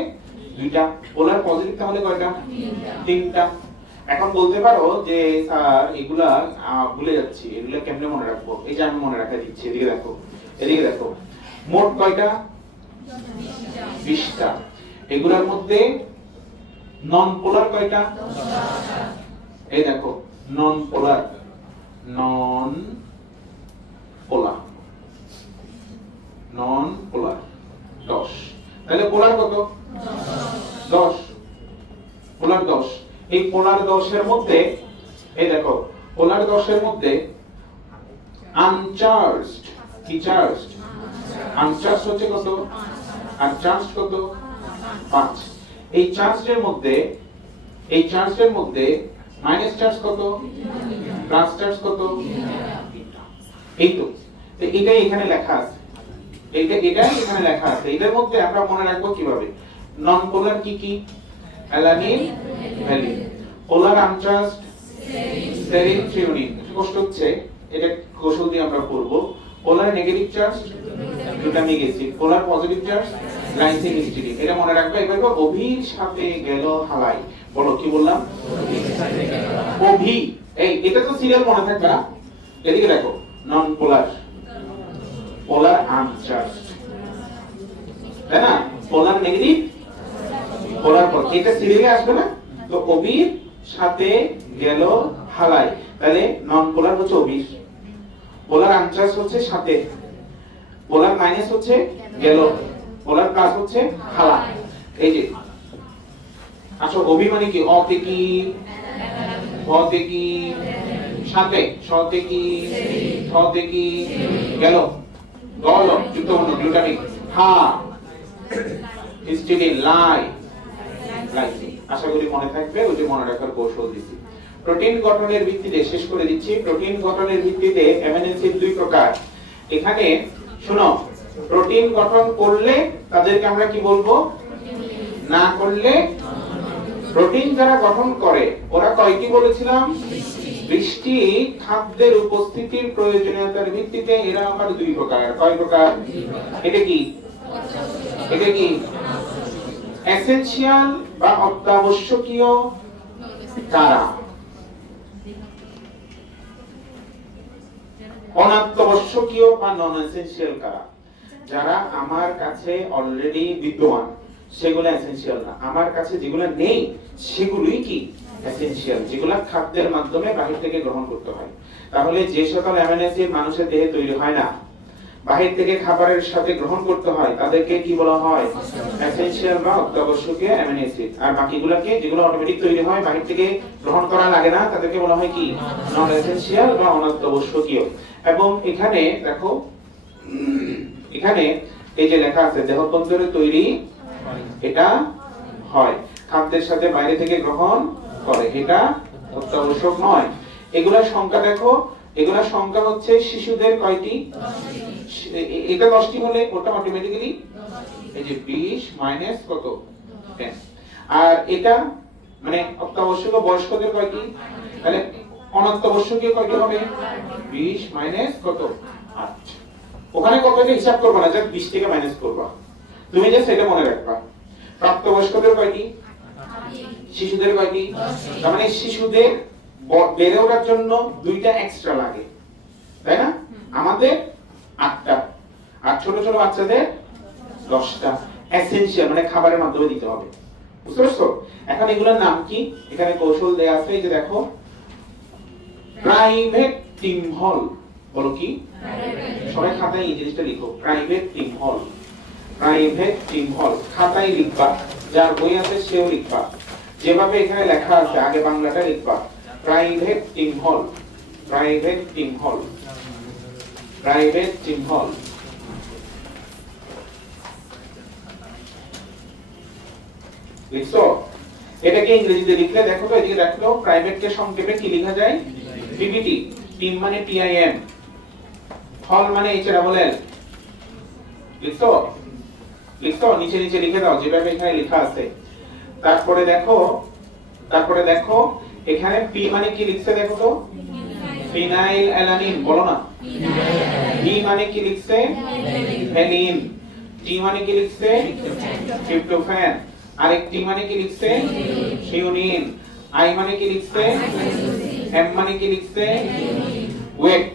2টা, পোলার পজিটিভ তাহলে কয়টা, 3টা। এখন বলতে পারো যে স্যার এগুলা ভুলে যাচ্ছি, এগুলা কেমনে মনে রাখবো, এই যে আমি মনে রাখা দিচ্ছি, এদিকে দেখো, এদিকে দেখো, মোট কয়টা, 20টা, এগুলোর মধ্যে নন পোলার কয়টা, 10টা, এই দেখো নন পোলার, নন পোলার, নন পোলার 10, তাহলে পোলার কত, 10, পোলার 10, এই পোলার 10 এর মধ্যে এই দেখো পোলার 10 এর মধ্যে আনচার্জড, কি চার্জড, আনচার্জড হচ্ছে কত, আনচার্জড কত, 5, এই চার্জের মধ্যে, এই চার্জের মধ্যে মাইনাস চার্জ কত, প্লাস চার্জ কত, এই তো এটাই এখানে লেখা আছে, এটাই এখানে লেখা আছে। এটার মধ্যে আমরা মনে রাখবো কিভাবে, নন পোলার কি কি, অ্যালানিন, ভ্যালিন, পোলার আনচার্জড, সেরিন, থ্রিওনিন, কষ্ট হচ্ছে এটা কৌশল দিয়ে আমরা করব। পোলার নেগেটিভ চার্জ গ্লুটামিক অ্যাসিড, পোলার পজিটিভ চার্জ লাইসিন হিস্টিডিন। এটা মনে রাখবে। এবার অভির সাথে গেল হালাই। বলো কি বললাম? অভি। এই এটা তো সিরিয়াল মনে থাকবে না। এদিকে দেখো, নন পোলার, পোলার আনচার্জড, তাই না? পোলার নেগেটিভ, পোলার পর, এটা সিরিয়ালে আসবে না। তো অভির সাথে গেল হালাই, তাহলে নন পোলার হচ্ছে অভির, পোলার আনচার্জ হচ্ছে সাথে, পোলার মাইনাস হচ্ছে গেল, পোলার প্লাস হচ্ছে হালা। এই যে আচ্ছা, অভি মানে কি? অতে কি, অতে কি, সাথে, সতে কি, সতে কি, গেল, গল, যুক্তবর্ণ গ্লুটামিক, হা, হিস্টিডিন, লাই, লাইসিন। আশা করি মনে থাকবে। ওই যে মনে রাখার কৌশল দিচ্ছি। প্রোটিন গঠনের ভিত্তিতে শেষ করে দিচ্ছি। প্রোটিন গঠনের ভিত্তিতে অ্যামিনো অ্যাসিড দুই প্রকার। এখানে শুনো, প্রোটিন গঠন করলে তাদেরকে আমরা কি বলবো? না করলে। প্রোটিন যারা গঠন করে ওরা কয়টি বলেছিলাম? 20টি খাদ্যের উপস্থিতির প্রয়োজনীয়তার ভিত্তিতে এরা আবার দুই প্রকার। কয় প্রকার? এটা কি? এটা কি? এসেনশিয়াল বা অত্যাবশ্যকীয় কারা, অনাত্যাবশ্যকীয় বা নন এসেনশিয়াল কারা। যারা আমার কাছে অলরেডি বিদ্যমান সেগুলো এসেনশিয়াল না, আমার কাছে যেগুলো নেই সেগুলোই কি? এসেনশিয়াল, যেগুলো খাদ্যের মাধ্যমে বাহির থেকে গ্রহণ করতে হয়। তাহলে যে সকল অ্যামিনো অ্যাসিড মানুষের দেহে তৈরি হয় না, বাহির থেকে খাবারের সাথে গ্রহণ করতে হয়, তাদেরকে কি বলা হয়? এসেনশিয়াল বা অত্যাবশ্যকীয় অ্যামিনো অ্যাসিড। আর বাকিগুলোকে, যেগুলো অটোমেটিক তৈরি হয়, বাহির থেকে গ্রহণ করা লাগে না, তাদেরকে বলা হয় কি? নন এসেনশিয়াল বা অনাত্যাবশ্যকীয়। এবং এখানে দেখো, এখানে এই যে লেখা আছে দেহতন্ত্রের তৈরি, এটা হয়, খাদ্যের সাথে বাইরে থেকে গ্রহণ করে, এটা অত্যাবশ্যক নয়। এগুলার সংখ্যা দেখো, এগুলার সংখ্যা হচ্ছে শিশুদের কয়টি? এটা 10টি হলে ওটা অটোমেটিক্যালি এই যে 20 মাইনাস কত? 10। আর এটা মানে অত্যাবশ্যক বয়স্কদের কয়টি? তাহলে অনাত্যাবশ্যকীয় কয়টি হবে? 20 মাইনাস কত? 8। ওখানে কতটা হিসাব করবে না, জাস্ট 20 থেকে মাইনাস করবা। তুমি যে সেটা মনে রাখবা। প্রাপ্তবয়স্কদের কয়টি? শিশুদের কয়টি? তার মানে শিশুদের বেড়ে ওঠার জন্য 2টা এক্সট্রা লাগে, তাই না? আমাদের 8টা, আর ছোট ছোট বাচ্চাদের 10টা। এসেনশিয়াল মানে খাবারের মাধ্যমে দিতে হবে। বুঝতে পারছো? এখন এগুলোর নাম কি? এখানে কৌশল দেয়া আছে, এই যে দেখো, প্রাইভেট টিম হল। বলো কি? সবাই খাতায় এই জিনিসটা লিখো, প্রাইভেট টিম হল। প্রাইভেট টিম হল খাতায় লিখবা, যার বই আছে সেও লিখবা, যেভাবে এখানে লেখা আছে আগে বাংলাটা লিখবা। প্রাইভেট টিম হল, প্রাইভেট টিম হল, প্রাইভেট টিম হল। লিখছো? এটাকে ইংরেজিতে লিখলে দেখো তো, এদিকে দেখো, প্রাইভেট কে সংক্ষেপে কি লেখা যায়? পিভিটি। টিম মানে টিআইএম, হল মানে এইচডবল। লিখছো? লিখছো? নিচে নিচে লিখে দাও যেভাবে এখানে লেখা আছে। তারপরে দেখো, তারপরে দেখো এখানে পি মানে কি লিখছে দেখো তো? Phenyl alanine. বলো না। ভি মানে কি লিখছে? ভ্যালিন। টি মানে কি লিখছে? ট্রিপ্টোফ্যান। আরেক টি মানে কি লিখছে? থ্রিওনিন। আই মানে কি লিখছে? এম মানে কি লিখছে? ওয়েট।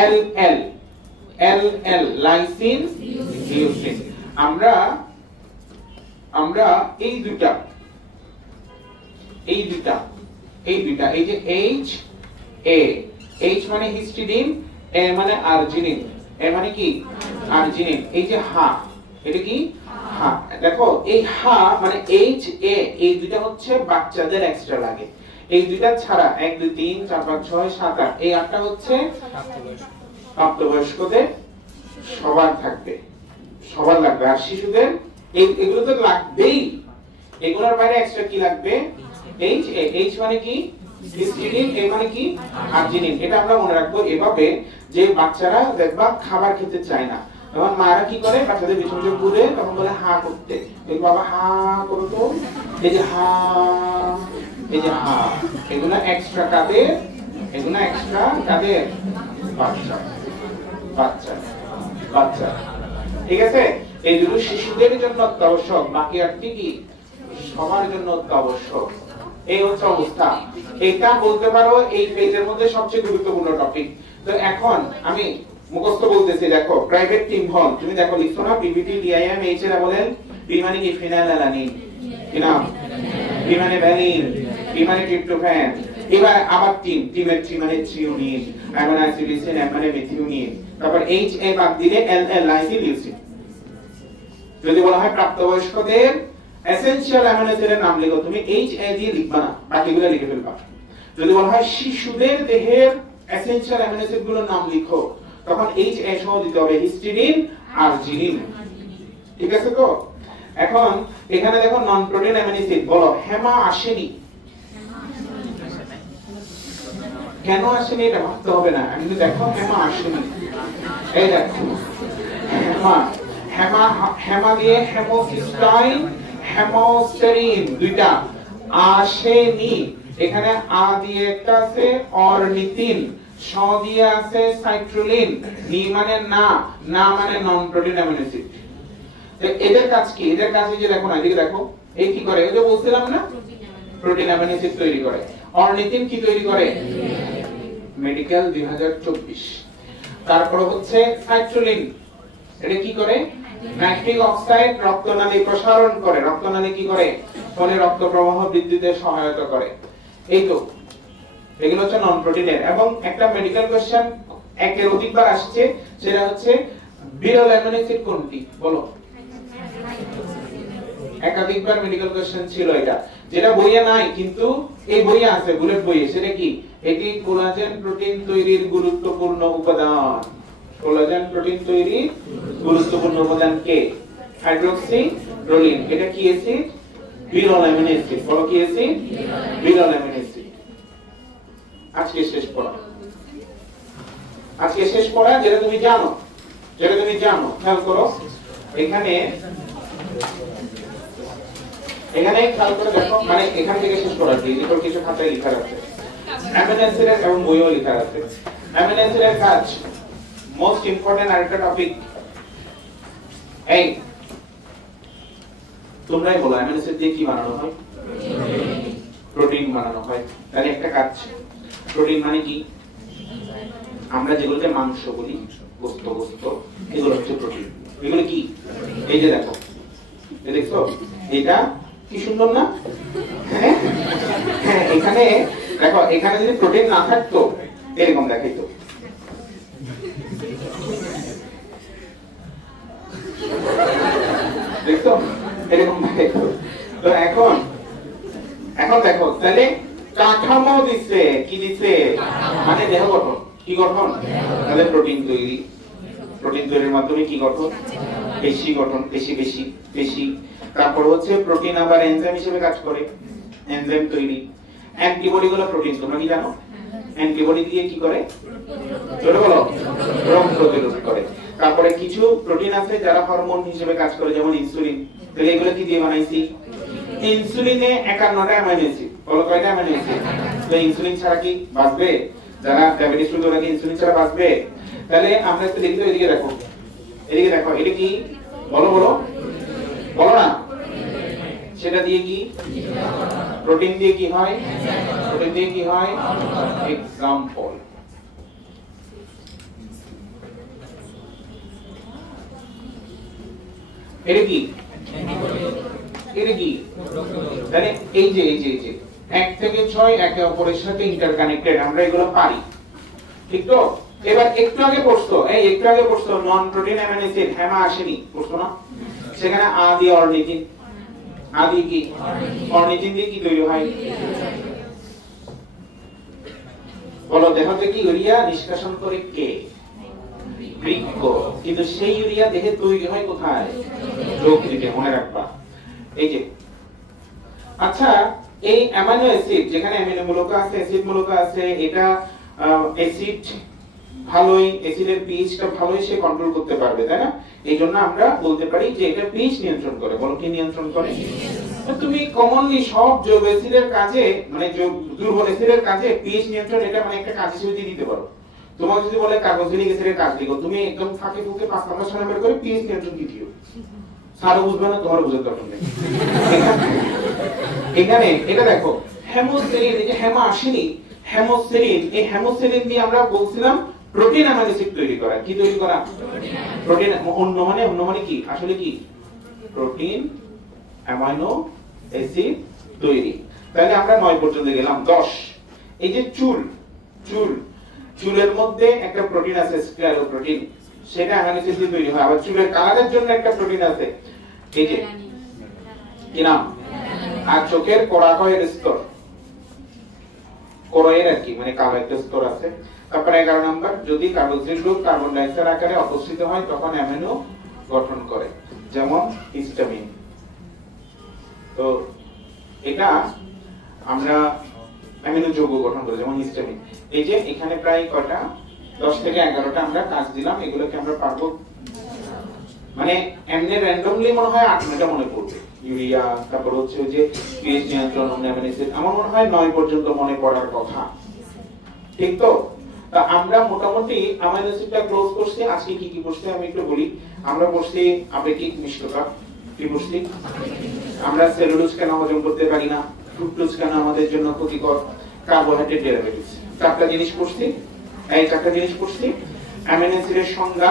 এল এল, এল এল লাইসিন, লিউসিন। আমরা এই দুটা, এই দুটা, এই দুটা, এই যে এইচ এ, এইচ মানে হিস্টিডিন, এ মানে আর্জিনিন। এ মানে কি? আর্জিনিন। এই যে হা, এটা কি? হা। দেখো এই হা মানে এইচ এ, এই দুটা হচ্ছে বাচ্চাদের এক্সট্রা লাগে। এই দুটা ছাড়া 1 2 3 4 5 6 7 8, এই 8টা হচ্ছে প্রাপ্তবয়স্কদের সবার থাকবে, সবার লাগবে। আর শিশুদের এগুলো তো লাগবেই। এগুলোর বাইরে এক্সট্রা কি লাগবে? H A. এইচ মানে কি? হিস্টিডিন। এ মানে কি? আর্জিনিন। এটা আমরা মনে রাখবো এভাবে যে বাচ্চারা দেখবা খাবার খেতে চায় না, তখন মারা কি করে? বাচ্চাদের পিছন পিছন ঘুরে তখন বলে হা করতে, বাবা হা করো তো। এই যে হা, এই যে হা, এগুলো এক্সট্রা কাদের? এগুলো এক্সট্রা কাদের? বাচ্চা, বাচ্চা, বাচ্চা। ঠিক আছে? এই দুটো শিশুদের জন্য অত্যাবশ্যক, বাকি আটটি কি সবার জন্য অত্যাবশ্যক। এই হচ্ছে অবস্থা। এটা বলতে পারো এই পেজের মধ্যে সবচেয়ে গুরুত্বপূর্ণ টপিক। তো এখন আমি মুখস্থ বলতেছি, দেখো প্রাইভেট টিম হল, তুমি দেখো লিখছো না পিভিটি ডিআইএম এইচ এর বলেন, পি মানে কি ফিনাইল অ্যালানিন, কি নাম, পি মানে ভ্যালিন, পি মানে ট্রিপ্টোফ্যান। এবার আবার টিমের থ্রি মানে threonine, amino acid lysine, M মানে মিথিওনিন, তারপর এইচ এ বাদ দিলে এল এল লাইসিন লিউসিন। যদি বলা হয় প্রাপ্তবয়স্কদের এসেনশিয়াল অ্যামাইনো অ্যাসিডের নাম লিখো, তুমি এইচ এ দিয়ে লিখবা না, বাকিগুলো লিখে ফেলবা। যদি বলা হয় শিশুদের দেহের এসেনশিয়াল অ্যামাইনো অ্যাসিড গুলোর নাম লিখো, তখন এইচ এ সহ দিতে হবে হিস্টিডিন আর জিনিন। ঠিক আছে তো? এখন এখানে দেখো নন প্রোটিন অ্যামাইনো অ্যাসিড, বলো হেমা আসেনি। কেন আসেনি এটা ভাবতে হবে না, আমি দেখো হেমা আসেনি। এই দেখো হেমা, হেমা হেমা দিয়ে হেমোসিস্টাইন, হেমোস্টেরিন দুইটা আসেনি। এখানে আ দিয়ে একটা আছে অরনিথিন, স দিয়ে আছে সাইট্রুলিন, নি মানে না, না মানে নন প্রোটিন অ্যামাইনো অ্যাসিড। তো এদের কাজ কি? এদের কাজ এই যে দেখো না, এদিকে দেখো, এই কি করে, ওই যে বলছিলাম না প্রোটিন অ্যামাইনো অ্যাসিড তৈরি করে। অরনিথিন কি তৈরি করে? মেডিকেল 2024। তারপর হচ্ছে সাইট্রুলিন, এটা কি করে? নাইট্রিক অক্সাইড রক্তনালী প্রসারণ করে, রক্তনালী কি করে? ফলে রক্ত প্রবাহ বৃদ্ধিতে সহায়তা করে। এই তো এগুলো হচ্ছে নন প্রোটিনের। এবং একটা মেডিকেল কোশ্চেন একের অধিকবার আসছে, সেটা হচ্ছে বিরল অ্যামাইনো অ্যাসিড কোনটি, বলো। একাধিকবার মেডিকেল কোশ্চেন ছিল এটা, যেটা বইয়ে নাই কিন্তু এই বইয়ে আছে, বুলেট বইয়ে। সেটা কি? এটি কোলাজেন প্রোটিন তৈরির গুরুত্বপূর্ণ উপাদান। কোলাজেন প্রোটিন তৈরির গুরুত্বপূর্ণ উপাদান কে? Hydroxy proline. এটা কি অ্যাসিড? বিরল অ্যামিনো অ্যাসিড। বলো কি অ্যাসিড? বিরল অ্যামিনো অ্যাসিড। আজকে শেষ পড়া, আজকে শেষ পড়া যেটা তুমি জানো, যেটা তুমি জানো। খেয়াল করো, এখানে এখানে খেয়াল করে দেখো, মানে এখান থেকে শেষ পড়া কি এরকম কিছু খাতায় লেখা আছে, অ্যামিনো অ্যাসিডের এবং বইও লেখা আছে। অ্যামিনো অ্যাসিডের কাজ মোস্ট ইম্পর্টেন্ট আরেকটা টপিক। এই তোমরাই বলো অ্যামিনো অ্যাসিড দিয়ে কি বানানো হয়? প্রোটিন বানানো হয়। তাহলে একটা কাজ, প্রোটিন মানে কি? আমরা যেগুলোকে মাংস বলি, গোস্ত গোস্ত, এগুলো হচ্ছে প্রোটিন। এগুলো কি? এই যে দেখো, এই দেখছো, এটা কি সুন্দর না? হ্যাঁ, এখানে দেখো, এখানে যদি প্রোটিন না থাকতো এরকম দেখাইতো। দেখছো এরকম দেখাইতো। তো এখন দেখো, তাহলে কাঠামো দিচ্ছে, কি দিচ্ছে? মানে দেহ গঠন। কি গঠন? তাহলে প্রোটিন তৈরি, প্রোটিন তৈরির মাধ্যমে কি গঠন? পেশি গঠন, পেশি। তারপর হচ্ছে প্রোটিন আবার এনজাইম হিসেবে কাজ করে, এনজাইম তৈরি। অ্যান্টিবডি গুলো প্রোটিন, তোমরা কি জানো? অ্যান্টিবডি দিয়ে কি করে? জোরে বলো, রোগ প্রতিরোধ করে। তারপরে কিছু প্রোটিন আছে যারা হরমোন হিসেবে কাজ করে, যেমন ইনসুলিন। তাহলে এগুলো কি দিয়ে বানাইছি? ইনসুলিনে 51টা অ্যামাইনো অ্যাসিড। বলো কয়টা অ্যামাইনো অ্যাসিড? তো ইনসুলিন ছাড়া কি বাঁচবে? যারা ডায়াবেটিস রোগী ওরা কি ইনসুলিন ছাড়া বাঁচবে? তাহলে আমরা একটু দেখি তো, এদিকে দেখো, এদিকে দেখো, এটা কি? বলো বলো বলো না। সেটা দিয়ে কি? প্রোটিন দিয়ে কি হয়? প্রোটিন দিয়ে কি হয়? এক্সাম্পল, এটা কি? এটা কি? তাহলে এই যে 1 থেকে 6 একে অপরের সাথে ইন্টারকানেক্টেড, আমরা এগুলো পারি। ঠিক তো? এবার একটু আগে পড়ছো, non protein amino acid, Hema আসেনি, পড়ছো না? সেখানে আ দিয়ে অরনিথিন, আ দিয়ে কি? অরনিথিন দিয়ে কি তৈরি হয়? বলো, দেহতে কি ইউরিয়া নিষ্কাশন করে কে? বৃক্ক। কিন্তু সেই ইউরিয়া দেহে তৈরি হয় কোথায়? যকৃতে, মনে রাখবা। এই যে আচ্ছা, এই অ্যামাইনো অ্যাসিড, যেখানে অ্যামিনো মূলক আছে, অ্যাসিড মূলক আছে, এটা অ্যাসিড ভালোই, অ্যাসিডের পিএইচটা ভালোই সে কন্ট্রোল করতে পারবে, তাই না? এই জন্য আমরা বলতে পারি যে এটা পিএইচ নিয়ন্ত্রণ করে। বলো কি নিয়ন্ত্রণ করে? তুমি কমনলি সব জৈব অ্যাসিডের কাজে, মানে দুর্বল অ্যাসিডের কাজে পিএইচ নিয়ন্ত্রণ এটা মানে একটা কাজ হিসেবে দিয়ে দিতে পারো। তোমাকে যদি বলে কার্বক্সিলিক অ্যাসিডের কাজ লিখো, তুমি একদম ফাঁকে ফুঁকে 5 নম্বর 6 নম্বর করে পিএইচ নিয়ন্ত্রণ কি দিও। স্যারও বুঝবে না, তোমারও বুঝার দরকার নেই। এখানে এটা দেখো হেমোসিলিন, এই যে হেমা আসেনি, হেমোসিলিন, এই হেমোসিলিন দিয়ে আমরা বলছিলাম প্রোটিন অ্যামাইনো অ্যাসিড তৈরি করা। কি তৈরি করা? প্রোটিন। অন্য মানে কি আসলে কি? প্রোটিন অ্যামাইনো অ্যাসিড তৈরি। তাহলে আমরা 9 পর্যন্ত গেলাম। 10, এই যে চুলের মধ্যে একটা প্রোটিন আছে স্ক্লেরোপ্রোটিন, সেটা অ্যামাইনো অ্যাসিড দিয়ে তৈরি হয়। আবার চুলের কালারের জন্য একটা প্রোটিন আছে, এই যে কি নাম? আর চোখের কোরাকয়েড স্তর, কোরয়ের আর কি, মানে কালো একটা স্তর আছে। তারপরে 11 নাম্বার, যদি carboxyl group carbon die oxide আকারে অপস্থিত হয় তখন অ্যামিনো গঠন করে, যেমন হিস্টামিন। তো এটা আমরা অ্যামিনো যৌগ গঠন করে, যেমন হিস্টামিন। এই যে এখানে প্রায় কয়টা? 10 থেকে 11টা আমরা কাজ দিলাম। এগুলোকে আমরা পারবো, মানে এমনি র্যান্ডমলি মনে হয় 8-9টা মনে পড়বে। ইউরিয়া, তারপর হচ্ছে যে পিএইচ নিয়ন্ত্রণ, অ্যামিনো অ্যাসিড, আমার মনে হয় 9 পর্যন্ত মনে পড়ার কথা, ঠিক তো? তা আমরা মোটামুটি অ্যামিনো অ্যাসিডটা ক্লোজ করছি। আজকে কি কি পড়ছি আমি একটু বলি। আমরা পড়ছি আপেক্ষিক মিষ্টতা, কি পড়ছি? আমরা সেলুলোজ কেন হজম করতে পারি না, ফ্রুক্টোজ কেন আমাদের জন্য ক্ষতিকর, কার্বোহাইড্রেট ডেরিভেটিভস, 4টা জিনিস পড়ছি। এই 4টা জিনিস পড়ছি। অ্যামিনো অ্যাসিডের সংজ্ঞা,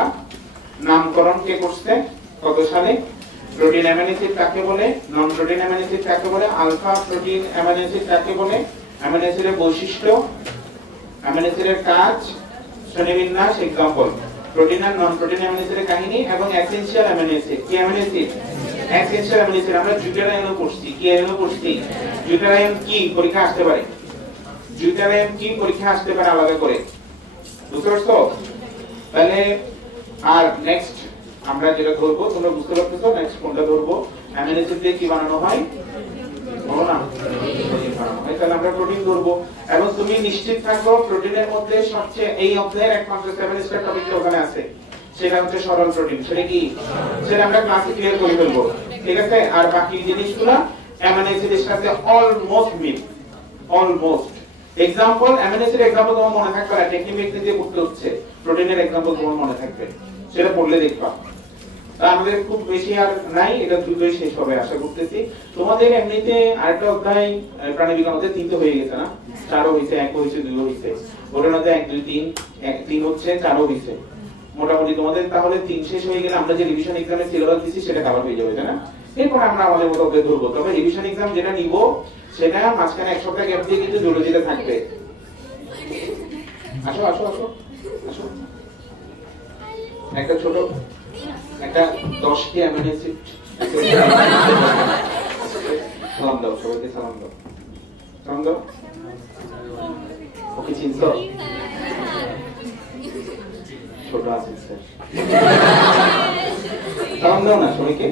নামকরণ কে করছে, কত সালে, প্রোটিন অ্যামিনো অ্যাসিড কাকে বলে, নন প্রোটিন অ্যামিনো অ্যাসিড কাকে বলে, আলফা প্রোটিন অ্যামিনো অ্যাসিড কাকে বলে, অ্যামিনো অ্যাসিডের বৈশিষ্ট্য, অ্যামিনো অ্যাসিডের কাজ, শ্রেণীবিন্যাস, এক্সাম্পল, প্রোটিন আর নন প্রোটিন অ্যামিনো অ্যাসিডের কাহিনী, এবং এসেনশিয়াল অ্যামিনো অ্যাসিড। কি amino acid? Essential amino acid. আমরা জুটারাইনও পড়ছি। কি অ্যামিনো পড়ছি? জুটারাইন কি পরীক্ষা আসতে পারে, জুটারাইন কি পরীক্ষা আসতে পারে আলাদা করে, বুঝতে পারছো? তাহলে আর নেক্সট আমরা যেটা ধরবো, তোমরা বুঝতে পারতেছো, নেক্সট কোনটা ধরবো? অ্যামিনো অ্যাসিড দিয়ে কি বানানো হয়, বলো না? প্রোটিন বানানো হয়। তাহলে আমরা প্রোটিন ধরবো। এবং তুমি নিশ্চিত থাকো প্রোটিনের মধ্যে সবচেয়ে, এই অধ্যায়ের একমাত্র 7 স্টার টপিকটা ওখানে আছে, সেটা হচ্ছে সরল প্রোটিন। সেটা কি? সেটা আমরা ক্লাসে ক্লিয়ার করে ফেলবো, ঠিক আছে? আর বাকি জিনিসগুলো অ্যামিনো অ্যাসিডের সাথে অলমোস্ট মিল, almost. Example, amino acid example তোমার মনে থাকবে না, টেকনিক দিয়ে পড়তে হচ্ছে। প্রোটিনের এক্সাম্পল তোমার মনে থাকবে, সেটা পড়লে দেখবা। আমাদের খুব বেশি আর নাই, এটা দ্রুতই শেষ হবে আশা করতেছি। তোমাদের এমনিতে আরেকটা অধ্যায় প্রাণীবিজ্ঞান মধ্যে 3 হয়ে গেছে না? 4 হয়েছে, 1 হয়েছে, 2 হয়েছে। ওটার মধ্যে 1, 2, 3, 3 হচ্ছে, 4 হয়েছে মোটামুটি। তোমাদের তাহলে 3 শেষ হয়ে গেলে আমরা যে রিভিশন এক্সামের সিলেবাস দিচ্ছি সেটা কভার হয়ে যাবে, তাই না? এরপর আমরা আমাদের মতো অধ্যায় ধরবো। তবে রিভিশন এক্সাম যেটা নিব সেটা মাঝখানে 1 সপ্তাহ গ্যাপ দিয়ে কিন্তু জুলজিতে থাকবে। আসো আসো আসো আসো, একটা ছোট একটা 10টি অ্যামিনো অ্যাসিড। সালাম দাও, সবাইকে সালাম দাও, সালাম দাও। ওকে চিনছো? ছোট আছে স্যার, সালাম দাও না সবাইকে।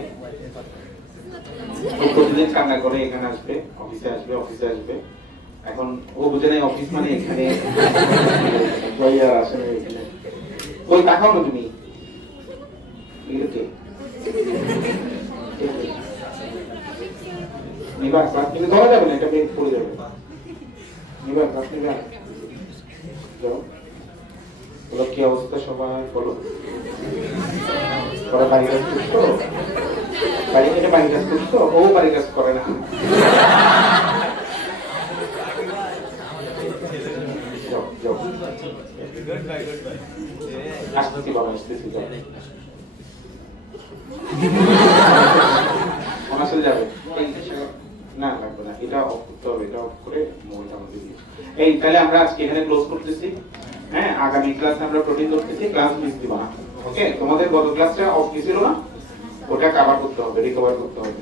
ও প্রতিদিন কান্না করে এখানে আসবে, অফিসে আসবে, অফিসে আসবে। এখন ও বুঝে নাই অফিস মানে এখানে আসলে এখানে। ওই তাকাও না তুমি, নিবার ক্লাস নিতে ধরা যাবে না, এটা বেগ পড়ে যাবে। নিবার ক্লাস নিবার, ওরা কি অবস্থা সবাই বলো? ওরা বাড়ি কাজ করছো, বাড়ি থেকে বাড়ি কাজ করছো, ও বাড়ি কাজ করে না। আসতেছি বাবা, আসতেছি, আসলে যাবে না, লাগবে না, এটা অফ করতে হবে, এটা অফ করে মোবাইলটা আমাদের দিয়ে। এই তাহলে আমরা আজকে এখানে ক্লোজ করতেছি। হ্যাঁ, আগামী ক্লাসে আমরা প্রোটিন ধরতেছি, ক্লাস মিস দিব না। ওকে, তোমাদের গত ক্লাসটা অফ ছিল না, ওটা কভার করতে হবে, রিকভার করতে হবে।